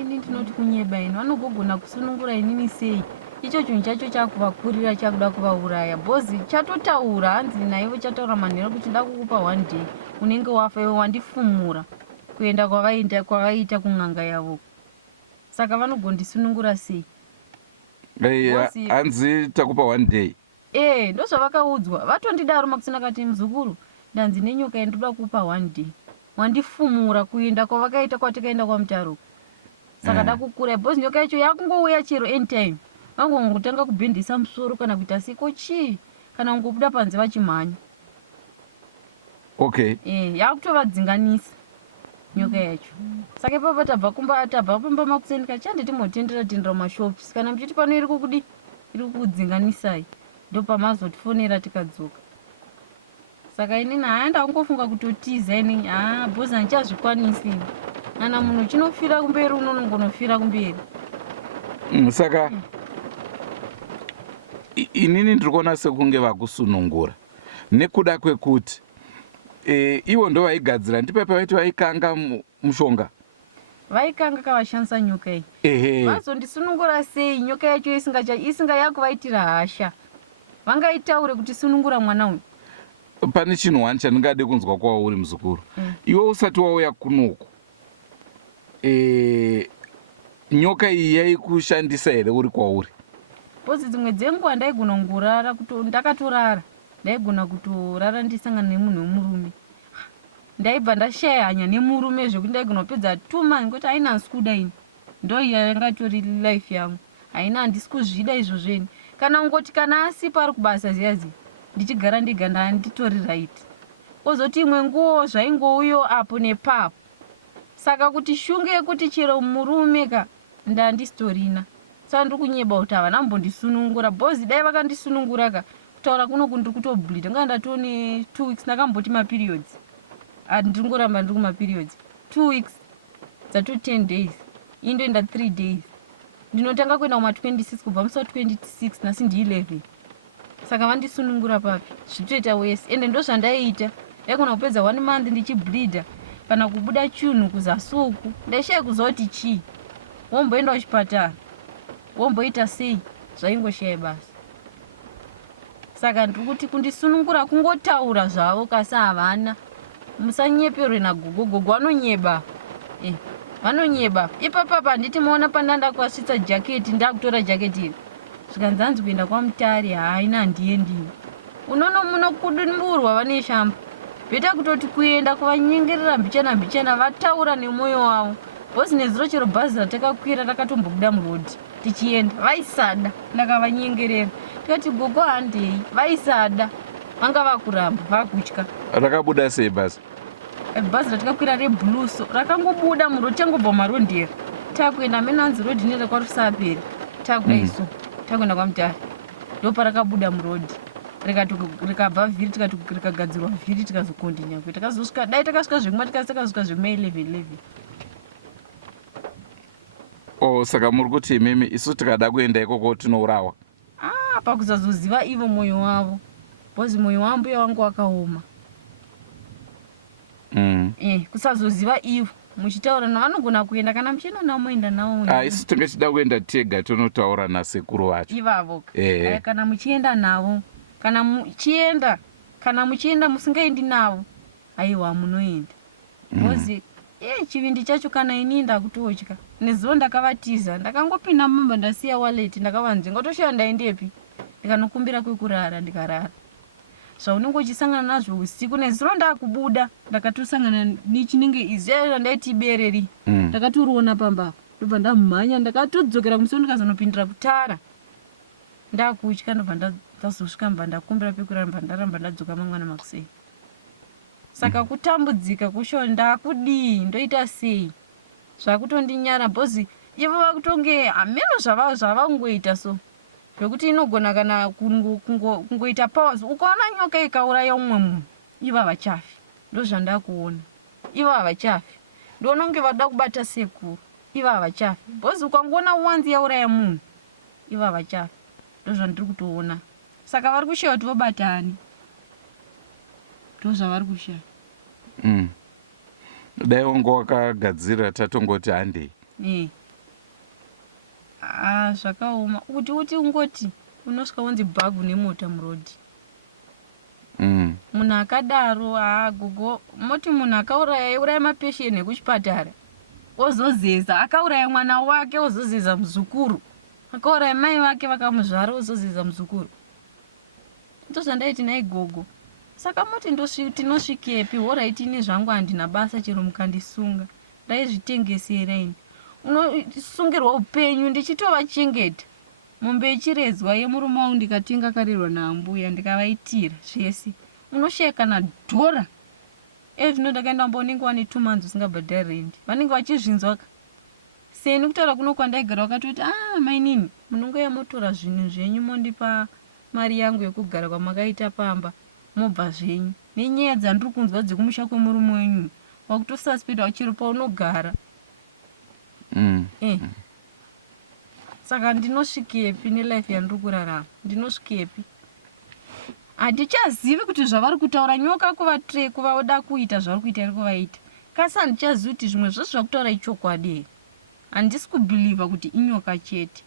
Ini ndinoti kunyeba ino vanogogona kusunungura inini sei? Icho chinhu chacho chakuvakurira chakuda kuvauraya. Bhozi chatotaura hanzi naivo chataura manhero kuti ndakukupa 1 day unenge wafa iwe wandifumura kuenda kwavaita kun'anga yavo. Saka vanogondisunungura sei? Hanzi takupa 1 day. Ndozvavakaudzwa. Vatondidaro makusina kati muzukuru ndanzi nenyoka yandoda kupa 1 day wandifumura kuenda kwavakaita kwatikaenda kwamutaro. Saka dakukura bhozi nyoka yacho yakungouya chero anytime. Vangongotanga kubhendesa musoro kana kuita siko chii kana kungobuda panze vachimhanya. Yakutovadzinganisa nyoka yacho. Saka ipapo tabva pamba makusendika chanditi motendera mumashops kana muchiti pano iri kukudi iri kukudzinganisai ndopamazotifonera tikadzoka. Saka inini ndakungofunga kutotiza inini bhozi handichazvikwanisi. Kana munhu chinofira kumberi unonongonofira kumberi. Saka inini ndiri kuona sekunge vakusunungura nekuda kwekuti ivo ndo vaigadzira ndipepe vaiti vaikanga mushonga. Vaikanga kavashandisa nyoka iyi. Vazondisunungura sei nyoka yacho isinga yakuvaitira hasha. Vangaitaure kuti sunungura mwana uyu. Pane chinhu wani chandingade kunzwa kwauri muzukuru. Iwe usati wauya kunoku nyoka iyi yaikushandisa here uri kwauri? Bhozi dzimwe dzenguva ndaigona kungorara ndakatorara ndaigona kutorara ndisangana nemunhu wemurume. Ndaibva ndashaya hanya nemurume zvokuti ndaigona kupedza 2 months kuti haina handisi kuda ini. Ndo yangatori life yangu. Haina handisi kuzvida izvo zveni. Kana ungoti kana asipa ari kubasa ziyazi ndichigara ndiga ndanditori right. Kozoti imwe nguo zvaingouyo apo nepapo. Saka kuti shunge yekuti chero murume ka ndandisitorina. Saka ndiri kunyeba kuti havana mbondisunungura. Bhozi dai vakandisunungura ka kutaura kuno kundiri kutobleed. Nga ndatone 2 weeks ndakamboti maperiods. Ndingoramba ndiri kumaperiods 2 weeks dzato 10 days indoenda 3 days. Ndinotanga kuenda kuma 26 kubva musi 26 nasi ndi 11. Saka vandisunungura papi zvitoita wese ende ndozvandaiita. Ndaigona kupedza 1 month ndichibleeda kana kubuda chunhu kuzasuku. Ndaishaya kuzoti chii. Womboenda kuchipatara womboita sei zvaingoshaya basa. Saka ndiri kuti kundisunungura kungotaura zvavo kasi havana. Musanyeperwe naGogo. Gogo vanonyeba. Vanonyeba. Ipapa handiti maona pandanda kwasvitsa jaketi ndakutora jaketi iri. Zvikanzanzi kuenda kwamutare haina handiendini. Unono munokudimburwa vane shamba. Bheta kutoti kuenda kuvanyengerera mbichana vataura nemwoyo wavo. Bhozi nezuro chero bhazi ratakakwira rakatombobuda murodhi tichienda vaisada ndakavanyengerera tikati Gogo handei vaisada vanga vakuramba vakutya. Rakabuda sei bhazi? Bhazi ratakakwira rebhuluso rakangobuda murodhi tangobva marondera takuenda menanzi rodhi nerekwarusaperi takuda isu takuenda kwamutare ndoparakabuda murodhi rikabva vhiri rikagadzirwa vhiri tikazokondinya kuti takazosvika dai takasvika zvekuma takasvika zvekuma 11. Saka muri kuti imimi isu tikada kuenda ikoko tinourawa? Pakusazoziva ivo mwoyo wavo. Bhozi mwoyo wambuya wangu wakaoma. Kusazoziva ivo muchitaura navanogona kuenda kana muchienda navo moenda navo. Isu tingachida kuenda tega tonotaura nasekuru vacho ivavo. Kana muchienda navo kana muchienda musingaendi navo aiwa munoenda. Bhozi chivindi chacho kana ini ndakutotya. Nezuva ndakavatiza ndakangopinda mumba ndasiya wallet ndakavanzi ngotoshaya ndaendepi ndikanokumbira kwekurara ndikarara. Zvaunenge uchisangana nazvo usiku nezuro ndakubuda ndakatosangana nechinenge izera ndaiti ibereri. Ndakatoriona pamba ndobva ndamhanya ndakatodzokera kumusoro ndikazonopindira kutara. Ndakutya ndobva ndazosvika mba ndakumbira pekurara ndaramba ndadzoka mangwana makuseni. Saka kutambudzika kusho ndakudii ndoita sei zvakutondinyara bhozi ivo vakutonge hameno zvavangoita so zvokuti inogona kana kungoita powers ukaona nyoka ikauraya umwe munhu iva vachafi ndozvandakuona. ivo havachafi. Ndoona kunge vada kubata sekuru, ivo havachafi. Bhozi ukangoona wanzi yauraya munhu, ivo havachafi. Ndozvandiri kutoona. Saka vari kushaya kuti vobatani. Ndozvavari kushaya. Dai wangu wakagadzira tatongoti handei. Zvakaoma. Kuti ungoti unosvika unzi bhagu nemota murodhi. Munhu akadaro Gogo, moti munhu akauraya mapesheni ekuchipatara ozozeza, akauraya mwana wake ozozeza muzukuru, akauraya mai vake vakamuzvara ozozeza muzukuru. Ndozvandaiti nai Gogo. Saka moti tinosvikepi? Alright, ini zvangu handina basa chero mukandisunga, ndaizvitengesera ini. Unosungirwa upenyu ndichitovachengeta. Mombe ichiredzwa yemurume wangu ndikatenga karirwa naambuya ndikavaitira zvese. Unosheka nadhora. Zvino ndakaenda mboningwa ne 2 months usingabhadhari rent. Vanenge vachizvinzwa. Seni kutaura kuno kwandaigara wakatoti mainini munongoya motora zvinhu zvenyu mondipa mari yangu yekugara kwamakaita pamba mobva zvenyu. Nenyaya dzandiri kunzwa dzekumusha kwemurume wenyu wakutosuspenda uchiri paunogara. Saka ndinosvikepi nelife yandiri kurarama? Ndinosvikepi? Handichazivi kuti zvavari kutaura nyoka kuvada kuita zvavari kuita iri kuvaita. Kasi handichazivi kuti zvimwe zvose zvakutaura ichokwadi. Handisi kubhiliva kuti inyoka chete.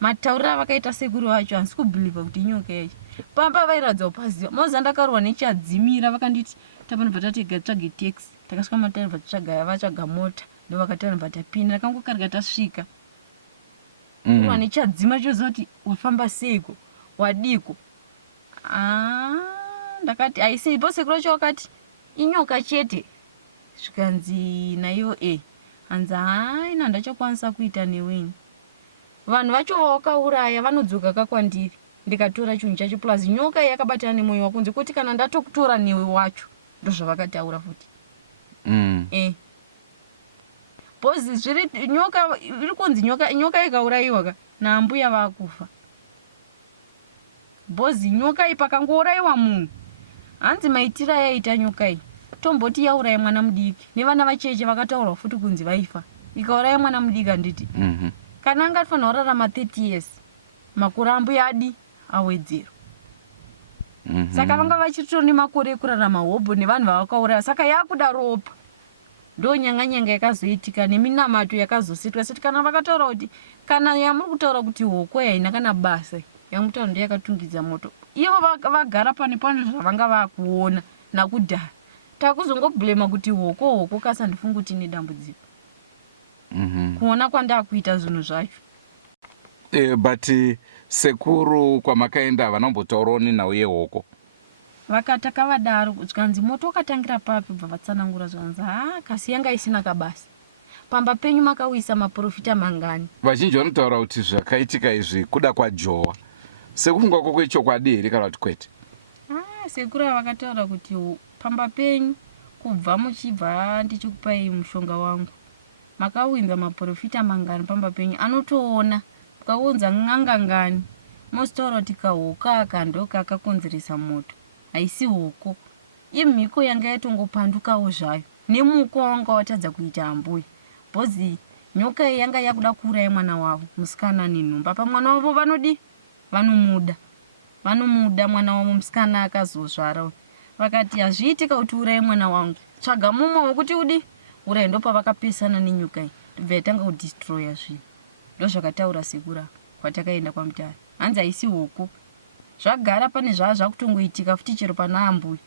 Matauriro avakaita sekuru vacho handisi kubhiliva kuti inyoka yacho. Pamba vairadza upaziva. Moza ndakarohwa nechadzimira vakanditi tapanobva tatega tsvage taxi. Takasvika matanobva vatsvaga mota. Ndovakatanobva tapinda. Takangokarika tasvika. Kurwa nechadzima choziva kuti wafamba seiko, wadiko. Ndakati aisei sekuru vacho wakati inyoka chete. Zvikanzi naivo hanzi haina ndachakwanisa kuita newenyu. Vanhu vacho vakauraya vanodzoka kakwandiri. Ndikatora chinhu chacho plus nyoka yakabatana nemwoyo wakunze kuti kana ndatokutora newe wacho. Ndozvavakataura futi. Bhozi zviri nyoka iri kunzi nyoka ikaurayiwa naambuya vakufa. Bhozi nyoka iyi pakangourayiwa munhu hanzi maitira yaita nyoka iyi tomboti yauraya mwana mudiki nevana vacheche vakataurwa futi kunzi vaifa. Ikauraya mwana mudiki handiti kana angatofanira kurarama 30 years makore ambuya adi awedzero. Saka vanga vachitori nemakore ekurarama hobho nevanhu vavakauraya. Saka yakuda ropa. Ndo nyanga yakazoitika neminamato yakazositwa. Seti kana vakataura kuti kana yamuri kutaura kuti hoko yaina kana basa yamutaura ndiyo yakatungidza moto, ivo vagara pane zvavanga vakuona nakudhara. Takuzongoblema kuti hoko kasi handifungi kuti ine dambudziko. Kuona kwandakuita zvinhu zvacho. But sekuru kwamakaenda vanombotaurawo nenhau hoko. Vakati akavadaro zvikanzi moto wakatangira papi bva vatsanangura zvanzi kasi yanga isina kabasa. Pamba penyu makawisa maprofita mangani. Vazhinji vanotaura kuti zvakaitika izvi kuda kwaJowa. Sekufunga kwako kwechokwadi here kana kuti kwete? Sekuru vakataura kuti pamba penyu kubva muchibva ndichikupai mushonga wangu makawinza maprofita mangani pamba penyu anotoona mukaunza n'anga ngani mositaura kuti kahoka aka ndoka akakonzeresa moto. Haisi hoko. Imhiko yanga yatongopandukawo zvayo. Nemuko wanga watadza kuita ambuya. Bhozi nyoka yanga yakuda kuuraya mwana wavo musikana nenhumba. Pamwana wavo vanodi vanomuda. Vanomuda mwana wavo musikana akazozvara. Vakati hazviitika kuti uraye mwana wangu. Tsvaga mumwe wekuti uraye. Ndo pavakapesana nenyoka iyi. Ndobva yatanga kudestroya zvinhu. Ndo zvakataura sekuru kwatakaenda Pamutare. Hanzi haisi hoko. Zvagara pane zvakutongoitika futi chero pana ambuya.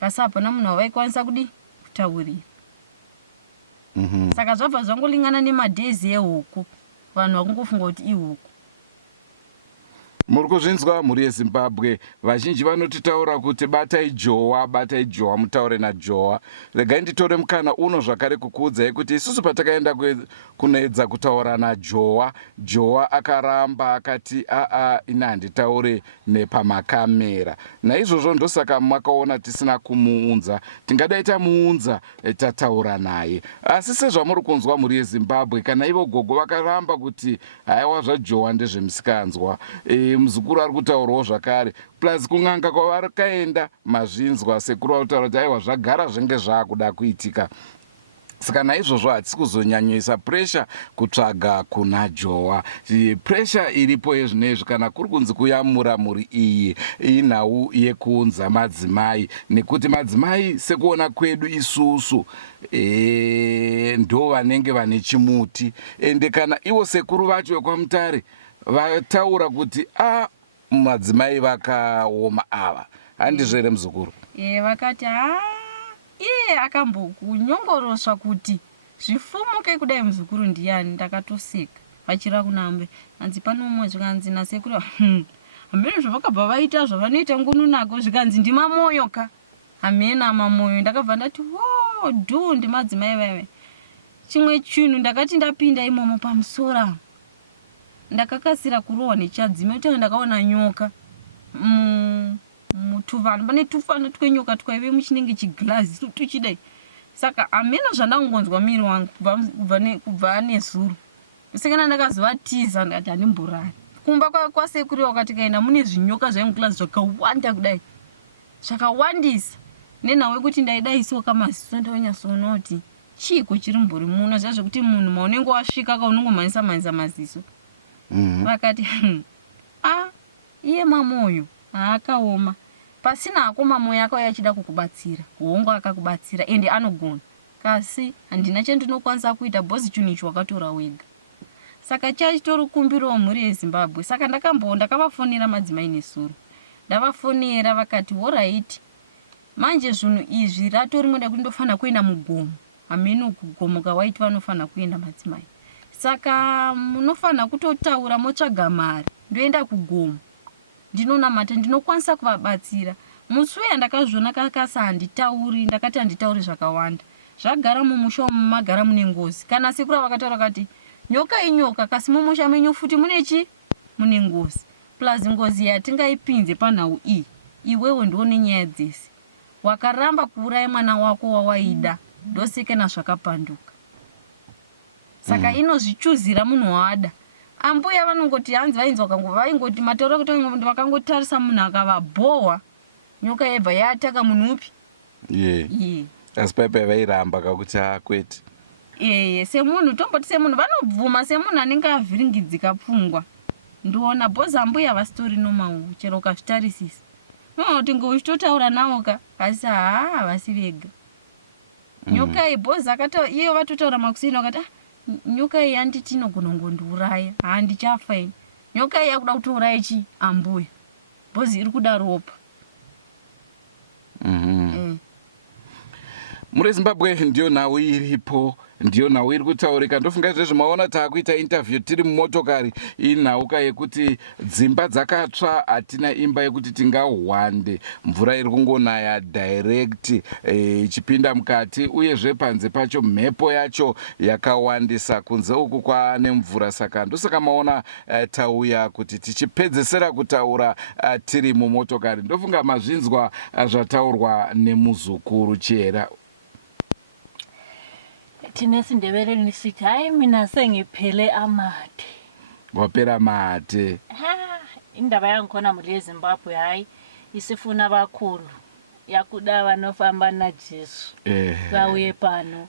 Kasi hapana munhu wavaikwanisa kutaurira. Saka zvabva zvangolingana nemadhezi ehoko. Vanhu vakungofunga kuti ihoko. Muri kuzvinzwa mhuri yeZimbabwe. Vazhinji vanotitaura kuti batai Jowa mutaure naJowa. Regai nditore mukana uno zvakare kukuudzai kuti isusu patakaenda kunoedza kutaura naJowa, Jowa akaramba akati ina handitaure nepamakamera. Naizvozvo ndosaka makaona tisina kumuunza. Tingadai tamuunza tataura naye. Asi sezvamuri kunzwa mhuri yeZimbabwe, kana ivo Gogo vakaramba kuti haiwa zvaJowa ndezvemusikanzwa. muzukuru ari kutaurawo zvakare, plus kun'anga kwavari kaenda mazvinzwa sekuru vari kutaura kuti aiwa zvagara zvenge zvaakuda kuitika. Saka naizvozvo hatisi kuzonyanyoisa pressure kutsvaga kuna Joa. Pressure iripo yezvinezvi kana kuri kunzi kuyamura muri iyi inhau yekuunza madzimai, nekuti madzimai sekuona kwedu isusu ndo vanenge vane chimuti, ende kana ivo sekuru vacho vekwamutare vataura kuti madzimai vakaoma ava, handizvere muzukuru? Vakati iye akambokunyongoroswa kuti zvifumuke kudai muzukuru ndiani. Ndakatoseka vachira kunambe hanzi pano umwe zvikanzi nasekuru hamene zvavakabva vaita zvavanoita ngununako zvikanzi ndimamoyo ka hamena mamoyo. Ndakabva ndati wo ndimadzimai vaive. Chimwe chinhu ndakati ndapinda imomo pamusora ndakakasira kurohwa nechadzima kuti ndakaona nyoka mutuvano pane tufano twenyoka twaive muchinenge chiglazi tuchidai. Saka ameno zvandangonzwa miri wangu kubva nezuro. Musikana ndakazovatiza ndati handimborari. Kumba kwasekuru wakati kaenda mune zvinyoka zvaimuglazi zvakawanda kudai, zvakawandisa. Nenhau yekuti ndaidaisawo kamaziso ndonyatsoona kuti chiko chiri mburi muno, zvazvokuti munhu maunenge wasvika kaunongomhanyisa maziso. Vakati iye mamoyo haakaoma, pasina hako mamoyo akauya achida kukubatsira, hongu akakubatsira ende anogona, kasi handina chandinokwanisa kuita, bhozi chinhu ichi wakatora wega. Saka chachitori kumbiro mhuri yeZimbabwe. Saka ndakavafonera madzimai nesuro, ndavafonera vakati alright, manje zvinhu izvi ratori moda kuti ndofana kuenda mugomo, hameno kugomoka waiti vanofana kuenda madzimai. Saka munofana kutotaura motsvaga mari ndoenda kugomo, ndinonamata ndinokwanisa kuvabatsira. Musi uya ndakazviona kakasa handitauri, ndakati handitauri zvakawanda, zvagara mumusha magara mune ngozi. Kana sekuru vakataura kati nyoka inyoka, kasi mumusha menyu futi mune ngozi, plus ngozi yatingaipinze panhau iyi. Iwewe ndione nyaya dzese, wakaramba kuuraya mwana wako wawaida, ndosekena zvakapanduka. Saka inozvichuzira munhu waada. Ambuya vanongoti hanzi vaingoti matauro kuti vakangotarisa munhu akavabhohwa, nyoka yebva yataka munhu upi? Asi paipai vairamba kakuti kwete. Semunhu tomboti semunhu vanobvuma, semunhu anenge avhiringidzika pfungwa. Ndiona bhozi ambuya vasitori nomawu chero ukazvitarisisa. Kuti ngouchitotaura nawo ka, asi vasi vega. Nyoka ibhozi akataura, iye vatotaura makusini wakati nyoka iyi handiti inogona ngondiuraya, handichafa ini. Nyoka iyi yakuda kutouraya chi ambuya, bhozi iri kuda ropa. Muri Zimbabwe ndiyo nhau iripo, ndiyo nhau iri kutaurika. Ndofunga izvezvi maona taakuita interview tiri mumotokari, inhauka yekuti dzimba dzakatsva, hatina imba yekuti tingahwande, mvura iri kungonaya direct ichipinda mukati, uyezve panze pacho mhepo yacho yakawandisa, kunze uku kwaane mvura. Saka ndosaka maona tauya kuti tichipedzesera kutaura tiri mumotokari. Ndofunga mazvinzwa zvataurwa nemuzukuru Chera. Thina siNdebeleni nisithi hayi mina sengiphele amade. Wapera mate. Indaba yangikhona muli yeZimbabwe hayi isifuna abakhulu yakuda vanofamba naJesu. Vauye pano.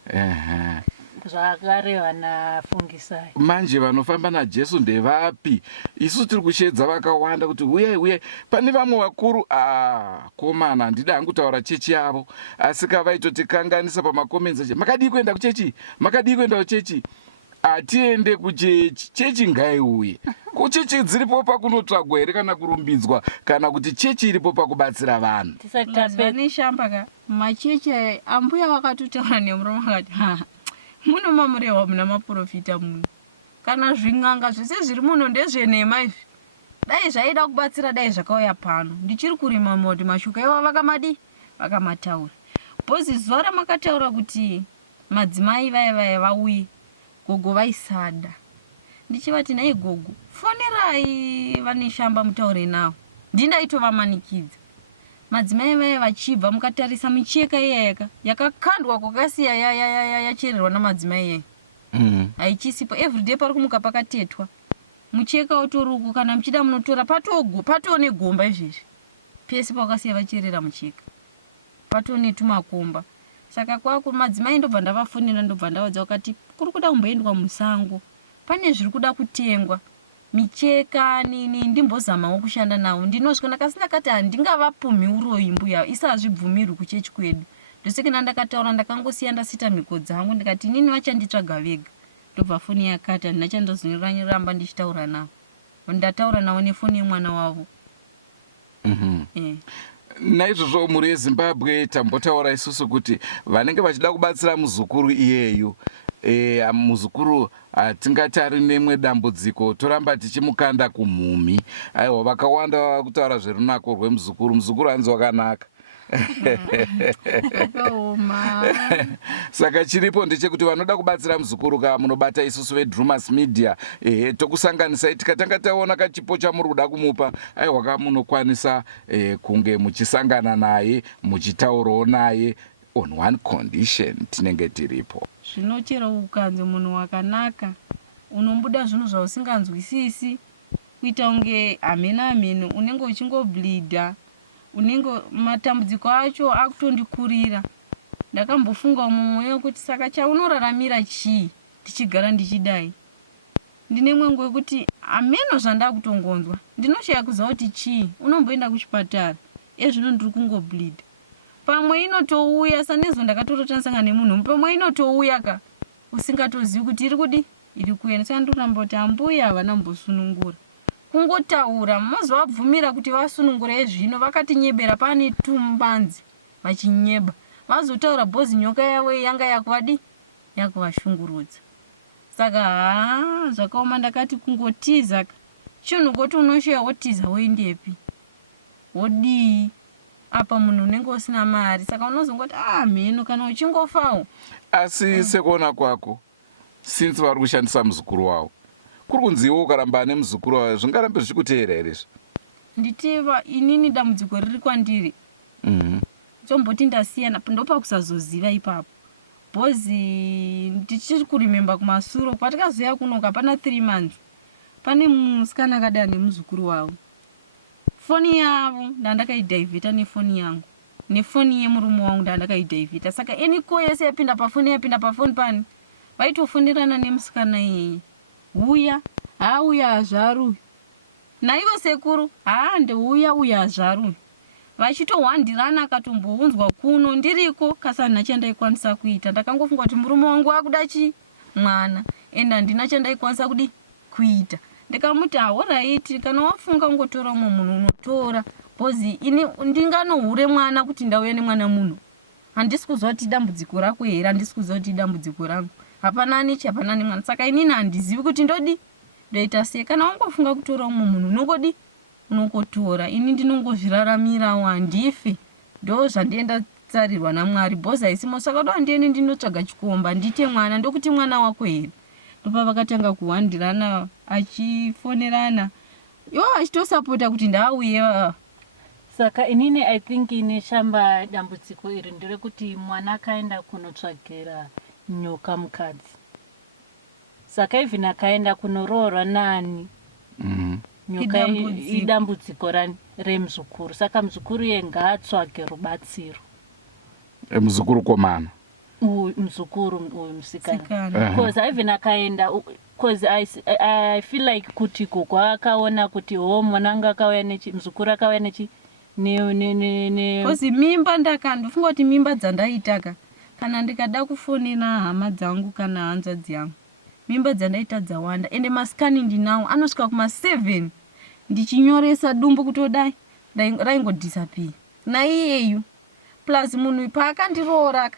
Zvakare vanafungisayo. Manje vanofamba naJesu ndevapi? Isu tiri kushedza vakawanda kuti uyai pane vamwe vakuru komana handida hangu kutaura chechi yavo, asi kavaitotikanganisa pamakomenzi. Makadii kuenda kuchechi? Makadii kuenda kuchechi? Atiende kuchechi, chechi ngaiuye. Kuchechi dziripo pakunotsvagwa here kana kurumbidzwa, kana kuti chechi iripo pakubatsira vanhu. Tisatapeshamba ka machechi ambuya vakatotaura nemuromo akati muno mamurewa muna maprofita muno, kana zving'anga zvese zviri muno ndezvenema izvi. Dai zvaida kubatsira dai zvakauya pano, ndichiri kurima moti mashuka ivo vakamataura. Bhozi zuva ramakataura kuti madzimai vauye, Gogo vaisada. Ndichivati nai Gogo, fonerai vane shamba mutaure navo, ndindaitovamanikidza. Madzimai vachibva mukatarisa micheka iyayaka yakakandwa kwakasiya yachererwa namadzimai iyayi. Haichisipo, everyday pari kumuka pakatetwa. mucheka utoruko kana mchida munotora patone gomba izvezvi pese pakasiya vacherera mucheka patone tumakomba. Saka kwako madzimai ndobva ndavafonera ndobva ndavaudza wakati kuri kuda kumboendwa musango pane zviri kuda kutengwa micheka nini ndimbozamawo kushanda nawo ndinosvika ndakati handingavapumhi uroyi mbuya isazvibvumirwi kuchechi kwedu ndosekena ndakataura ndakangosiya ndasita mhiko dzangu ndikati inini vachanditsvaga vega ndobva foni yakati handina chandozoramba ndichitaura navo ndataura navo nefoni yemwana wavo. Naizvozvo mhuri yeZimbabwe tambotaura isusu kuti vanenge vachida kubatsira muzukuru iyeyu muzukuru tingati ari nemwe dambudziko toramba tichimukanda kumhumi. Aiwa vakawanda kutaura zverunako rwemuzukuru hanzi wakanaka. Saka chiripo ndechekuti vanoda kubatsira muzukuru ka munobata isusu veDrewmas Media tokusanganisai tikatanga taona kachipo chamuri kuda kumupa aiwa kamunokwanisa kunge muchisangana naye muchitaurawo naye on one condition tinenge tiripo. Zvinochera ukanzi munhu wakanaka unombuda zvinhu zvausinganzwisisi kuita unge ameno unenge uchingobleeda unenge matambudziko acho akutondikurira. Ndakambofunga mumwoyo kuti saka chaunoraramira chii tichigara ndichidai. Ndine mwengo wekuti ameno zvandakutongonzwa ndinoshaya kuziva kuti chii unomboenda kuchipatara ezvino ndiri kungobleeda pamwe inotouya sanezo ndakatorotansanga nemunhu pamwe inotouya ka usingatozivi kuti iri kudi iri kuenda saka ndoramba kuti ambuya havana mbosunungura kungotaura mazovabvumira kuti vasunungura ezvino vakatinyebera pane tumbanzi vachinyeba vazotaura bhozi nyoka yavo yanga yakuvadi yakuvashungurudza. Saka zvakaoma ndakati kungotiza chinhu kuti unoshoya wotiza woendepi wodii apa munhu unenge usina mari saka unozongoti mheno kana uchingofawo. Asi sekuona kwako since vari kushandisa muzukuru wavo kuri kunziwo ukaramba ane muzukuru wavo zvingarambe zvichikuteera here izvi? Nditiva inini dambudziko riri kwandiri tomboti ndasiyana ndopakusazoziva ipapo bhozi ndichiri kurimemba kumasuro patikazoya kunoka pana 3 months pane musikana akadai nemuzukuru wavo foni yavo ndandakaidhaivheta nefoni yangu nefoni yemurume wangu ndandakaidhaivheta saka eniko yese yapinda pafoni pani vaitofonerana nemusikana iyeye uya hazvarui naivo sekuru ndeuya uya hazvarui vachitohwandirana akatombounzwa kuno ndiriko kasana chandaikwanisa kuita ndakangofunga kuti murume wangu akuda chi mwana ende handina chandaikwanisa kudi kuita ndikamuti alright kana wafunga ungotora umwe munhu unotora bhozi ini ndinganohure mwana kuti ndauya nemwana munhu handisi kuziva kuti dambudziko rako here handisi kuziva kuti dambudziko rangu hapana nechi hapana nemwana saka inini handizivi kuti ndodi ndoita sei kana wangofunga kutora umwe munhu unongodi unongotora ini ndinongozviraramirawo handife ndo zvandienda tsarirwa naMwari bhozi haisimo saka do handiende ndinotsvaga chikomba ndite mwana ndokuti mwana wako here ndopa vakatanga kuhwandirana achifonerana achitosapota kuti ndauye. Saka inini I think ine shamba dambudziko iri nderekuti mwana akaenda kunotsvagira nyoka mukadzi saka even akaenda kunoroorwa nani nyoka idambudziko remuzukuru saka muzukuru ye ngaatsvage rubatsiro. Muzukuru komana muzukuru uyu musikana because even akaenda because I feel like kuti Gogo akaona kuti mwananga akauya nechi muzukuru akauya nechi because mimba ndakandofunga kuti mimba dzandaitaka kana ndikada kufonera hama dzangu kana hanzvadzi yangu mimba dzandaita dzawanda ende masikani ndinawo anosvika kuma7 ndichinyoresa dumbu kutodai raingodisappear naiyeyu plus munhu paakandiroora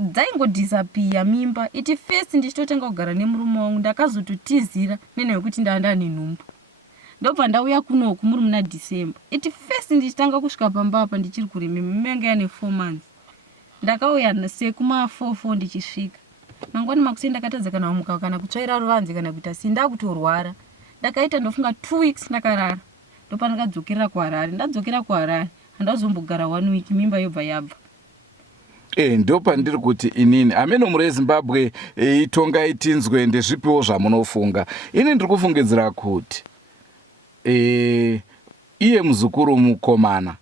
dzaingodisappear mimba iti first ndichitotenga kugara nemurume wangu ndakazototizira nenyaya yekuti ndanda nenhumbu ndobva ndauya kunoku muri muna December iti first ndichitanga kusvika pamba apa ndichiri kurimemba mimba yane 4 months ndakauya sekuma 4 ndichisvika mangwani makusei ndakatadza kana wamuka kana kutsvaira ruvanze kana kuita sindakutorwara ndakaita ndofunga 2 weeks ndakarara ndopa ndakadzokera kuHarare ndadzokera kuHarare handazombogara 1 week mimba yobva yabva. Ndo pandiri kuti inini amene muri eZimbabwe itonga itinzwe ndezvipiwo zvamunofunga. Ini ndiri kufungidzira kuti iye muzukuru mukomana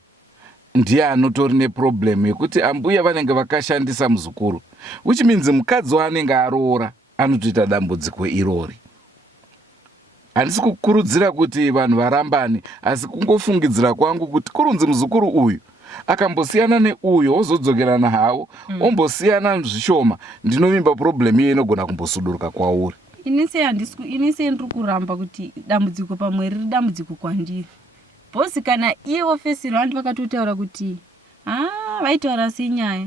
ndiye anotori neproblemu yekuti ambuya vanenge vakashandisa muzukuru, which means mukadzi waanenge aroora anotoita dambudziko irori. Handisi kukurudzira kuti vanhu varambane, asi kungofungidzira kwangu kuti kurunzi muzukuru uyu akambosiyana neuyo ozodzokerana hawo ombosiyana zvishoma, ndinovimba problem iye inogona kumbosuduruka kwauri. Inise ndiri kuramba kuti dambudziko pamwe riri dambudziko kwandiri. Bosi kana iye ofesiri vantu vakatotaura kuti vaitaura senyaya.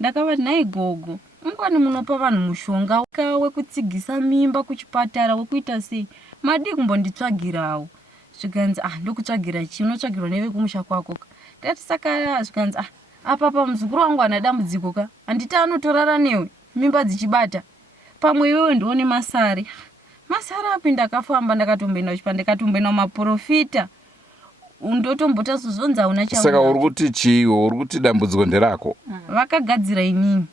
Ndakavati nai Gogo, mungwani munopa vanhu mushonga wekutsigisa mimba kuchipatara wekuita sei? Madi kumbonditsvagirawo. Zvikanzi ndokutsvagira chi? Unotsvagirwa nevekumusha kwako ka? Ndati saka zvikanzi apa muzukuru wangu ana dambudziko ka? Handiti anotorara newe mimba dzichibata. Pamwe iwewe ndione masari. Masari api ndakafamba ndakatomboenda kuchipatara ndikatomboenda maprofita. Undotombota suzonza una chawo. Saka uri kuti chiwo, uri kuti dambudziko nderako. Vakagadzira inini.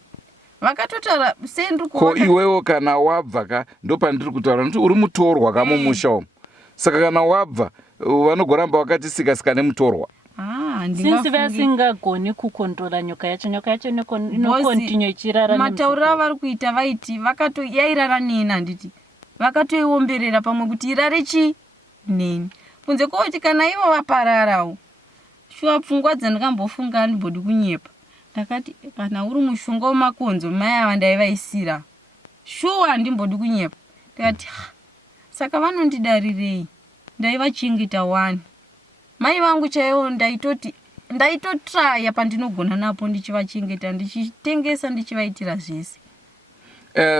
Vakatotaura senduko. Ko iwewo kana wabva ka ndopandiri kutaura kuti uri mutorwa kamumusha umu. Saka kana wabva vanogoramba vakatisika nemutorwa. Since vasingagoni kukontrola nyoka yacho inokontinue ichirara. Mataura vari kuita vaiti vakatoyairara neni handiti. Vakatoiomberera pamwe kuti irare chi neni. Kunze kuti kana ivo vapararawo. Shuwa pfungwa dzandakambofunga handibodi kunyepa. Ndakati kana uri mushonga wemakonzo mai ava ndaivaisira. Shuwa handimbodi kunyepa. Ndakati saka vanondidarirei? Ndaivachengeta wani. Mai vangu chaiwo ndaitotraya pandinogona napo ndichivachengeta, ndichitengesa, ndichivaitira zvese.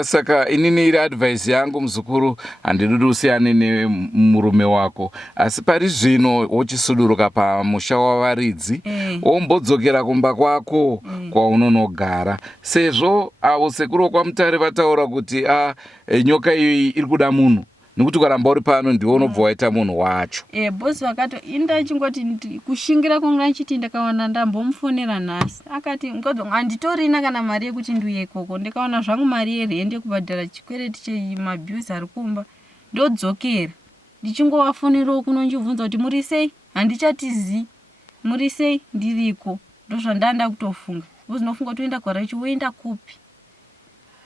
Saka inini iri advice yangu muzukuru, handidi usiyane nemurume wako, asi pari zvino wochisuduruka pamusha wavaridzi wombodzokera kumba kwako kwaunonogara, sezvo avo sekuru kwaMutare vataura kuti nyoka iyi iri kuda munhu, nekuti ukaramba uri pano ndiwe unobva waita munhu wacho. Bosi indachingoti kushingira kwangu ndachiti ndakaona ndambomufonera nhasi. Akati handitorina kana mari yekuti ndiuye ikoko, ndikaona zvangu mari yerende kubhadhara chikwereti chemabhiusi ari kumba, ndodzokera. Ndichingovafonerawo kuno ndichibvunza kuti muri sei? Handichatizi. Muri sei? Ndiriko. Ndozvandanda kutofunga. Uzinofunga kuti uenda kwara chiwoenda kupi?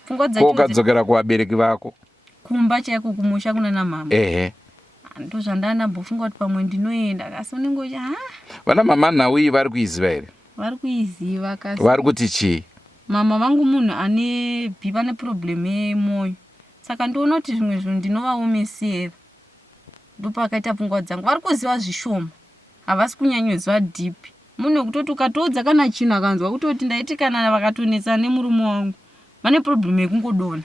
Pfungwa dzacho ukadzokera kuvabereki vako. Kumba chaiko kumusha kuna namama. Ndozvandanda mbofunga kuti pamwe ndinoenda. Asi unengocha vana mama nhau iyi vari kuiziva here? Vari kuiziva kasi. Vari kuti chii? Mama vangu munhu ane bhipa neproblemu yemoyo. Saka ndoona kuti zvimwe zvinhu ndinovaomesera. Ndopakaita pfungwa dzangu. Vari kuziva zvishoma. Havasi kunyanyoziva dhipi. Munhu wekutoti ukatoudza kana chinhu akanzwa kutoti ndaiti kana vakatonetsa nemurume wangu. Vane problemu yekungodona.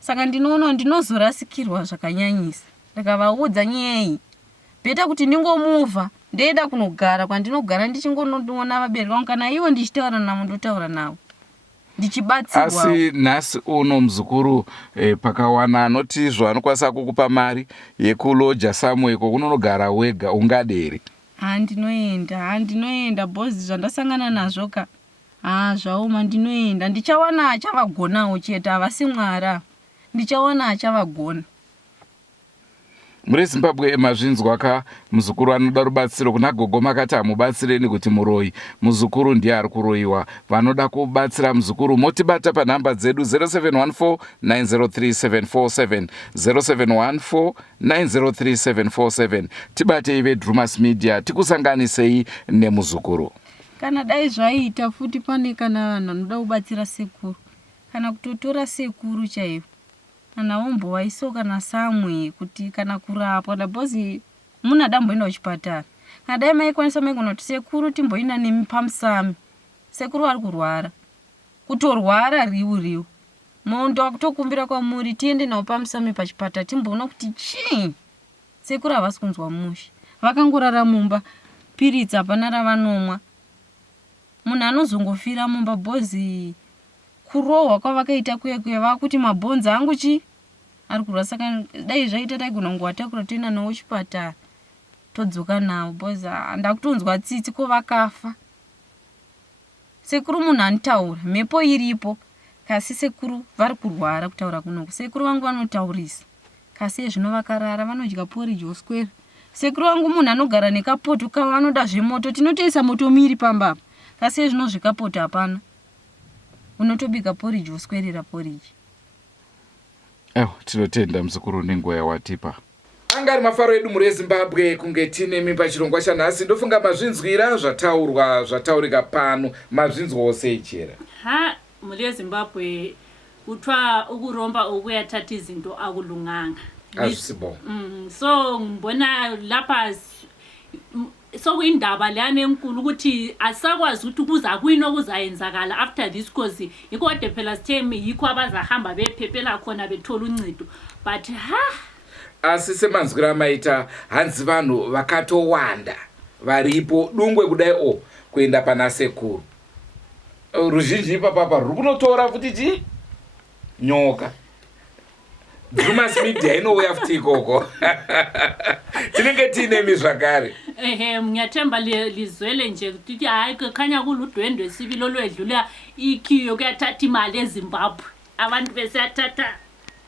Saka ndinoona ndinozorasikirwa zvakanyanyisa. Ndakavaudza nyaya iyi. Bheta kuti ndingomuvha, ndoenda kunogara kwandinogara ndichingonoona vabereki vangu, kana ivo ndichitaura navo ndotaura navo. Ndichibatsirwa. Asi nhasi uno muzukuru pakawana anotizvo anokwanisa kukupa mari yekuloja samweko kunonogara wega, ungadere? Handinoenda bosi, zvandasangana nazvo ka. Zvaoma ndinoenda. Ndichawana achavagonawo chete, havasi mwara. Ndichawana achavagona. Muri Zimbabwe mazvinzwa ka muzukuru anoda rubatsiro kuna Gogo makati amubatsireni kuti muroyi. Muzukuru ndiye ari kuroyiwa. Vanoda kubatsira muzukuru motibata panhamba dzedu 0714 903 747 0714 903 747. Tibate ive Drewmas Media tikusanganisei nemuzukuru. Kana dai zvaita futi pane kana vanhu vanoda kubatsira sekuru. Kana kutotora sekuru chaivo. Kana wombovaiso kana samwe kuti kana kurapwa ndabozi muna damboenda kuchipatara. Kana dai maikwanisa maigona kuti sekuru timboenda nemi pamusami. Sekuru ari kurwara. Kutorwara riu. Mondo akutokumbira kwamuri tiende nawo pamusami pachipatara timboona kuti chii. Sekuru havasi kunzwa musha. Vakangorara mumba. Piritsi hapana ravanomwa. Munhu anozongofira mumba bozi kurohwa kwavakaita kuya vakuti mabhonzo angu chi ari kurwa. Saka dai zvaita taigona kungovatakura toenda nawo kuchipatara todzoka nawo bozi ndakutonzwa tsitsi ko vakafa. sekuru munhu anotaura mhepo iripo kasi sekuru vari kurwara kutaura kunoku sekuru vangu vanotaurisa kasi ezvino vakarara vanodya porridge oswera sekuru vangu munhu anogara nekapoto kavo vanoda zvemoto tinotoisa moto miri pambapa kasi ezvino zvikapoto hapana unotobika porridge oswerera porridge. Tinotenda muzukuru nenguva yawatipa. Anga ari mafaro edu muri Zimbabwe kunge tine mimba chirongwa chanhasi. Ndofunga mazvinzwira zvataurika pano mazvinzwawo sei chera? Muri Zimbabwe kutwa ukuromba ukuyatata izinto akulunganga. Azvisibo. So mbona lapha so kuyindaba leyana enkulu ukuthi asakwazi ukuthi kuza kuyino kuzayenzakala after this cause ikode phela sithemi yikho abazahamba bephephela khona bethola uncedo but asisemanzwira maita hanzi vanhu vakatowanda varipo dungwe kudai kuenda pana sekuru ruzhinji ipapapa ruri kunotora futi chi nyoka Drewmas media inouya futi ikoko tinenge tiinemi zvakare. Ngiyathemba lizwele nje ukuthi hayi khanya kuludwendwe sibilo lwedlula ikhiyo kuyathatha imali eZimbabwe abantu besiyathatha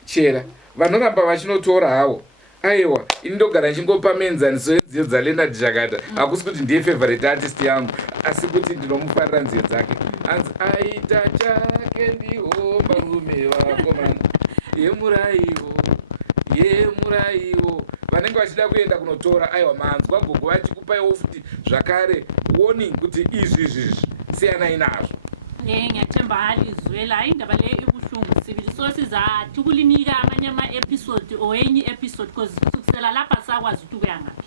chera vanoramba vachinotora hawo aiwa indogara nchingopa menzaniso enziyo dzaLeonard Jakata hakusi kuti ndiye favorite artist yangu asi kuti ndinomufarira nziyo dzake anzi aita chake ndihomba rume vakomana yemuraiwo vanenge vachida kuenda kunotora aiwa manzwa Gogo vachikupaiwo futi zvakare warning kuti izvi siyanai nazvo. Ngiyathemba halizwela ayindaba le ibuhlungu sibili so sizathu kulinika amanye ama-episode or enye episode because kusukela lapha sakwazi ukuthi kuyangaphi.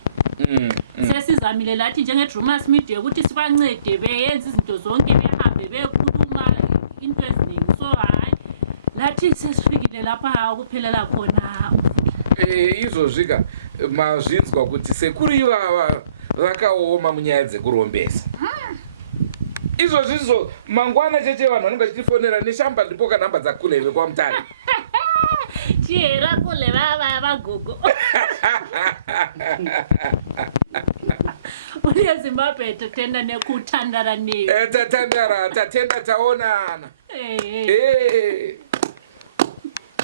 Sesizamile lathi njenge-Drewmas media ukuthi sibancede beyenza izinto zonke behambe bekhuluma into eziningi so hayi lathi sesifikile lapha kuphelela khona. Izvozvika mazvinzwa kuti sekuru ivava vakaoma munyaya dzekurombesa. Izvozvizvo mangwana cheche vanhu vanenge vachitifonera neshamba ndipo kanhamba dzakuleve kwamutare. Chihera kule vava Gogo. Muri Zimbabwe tatenda nekutandara neyo. Tatenda taonana.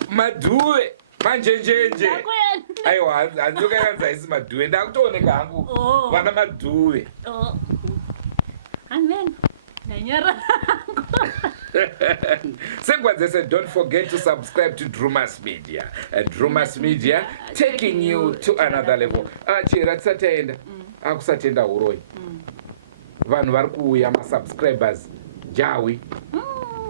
Madhuwe manjenjenje. Aiwa hanzoka yanzaisi madhuwe ndakutooneka hangu vana madhuwe. Amen. Don't forget to subscribe to Drewmas Media. Drewmas Media taking you to another level. Chera tisatenda akusatenda uroi vanhu vari kuuya masubscribers jawi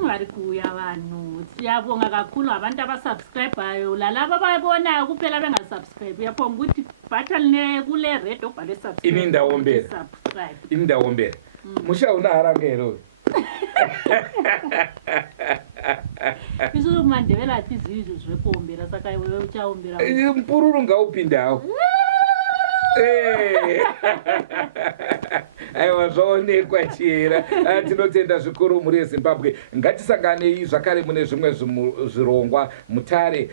vari kuuya vanhu siyabonga kakhulu abantu abasubscribayo lalaba babonayo kuphela bengasubscribe uyabonga ukuthi button kule red obhale subscribe inindawombere musha una harangero isu mandebela ati izizwe zvekuombera saka wewe uchaombera mpururu ngaupindawo aiwa zvaonekwa chera tinotenda zvikuru muri Zimbabwe ngatisanganei zvakare mune zvimwe zvirongwa mutare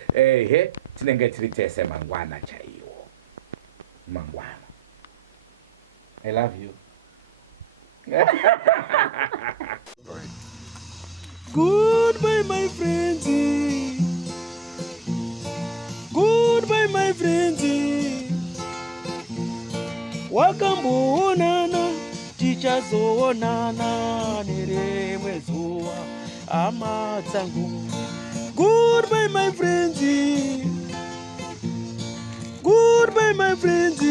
tinenge tiri tese mangwana chaiwo mangwana. I love you. Goodbye my friends, goodbye my friends, wakamboonana tichazoonana nerimwe zuva hama dzangu. Goodbye my friends, goodbye my friends,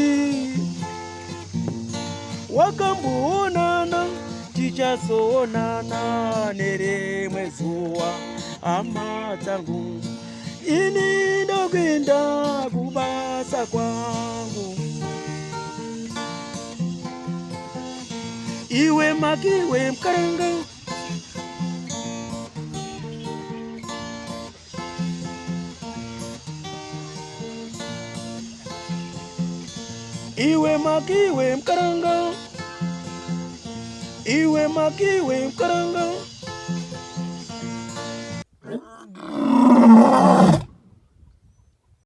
wakamboonana tichazoonana nerimwe zuva hama dzangu. Ini ndokuenda kubasa kwangu, iwe makiwe mkaranga, iwe makiwe mkaranga, iwe makiwe mkaranga.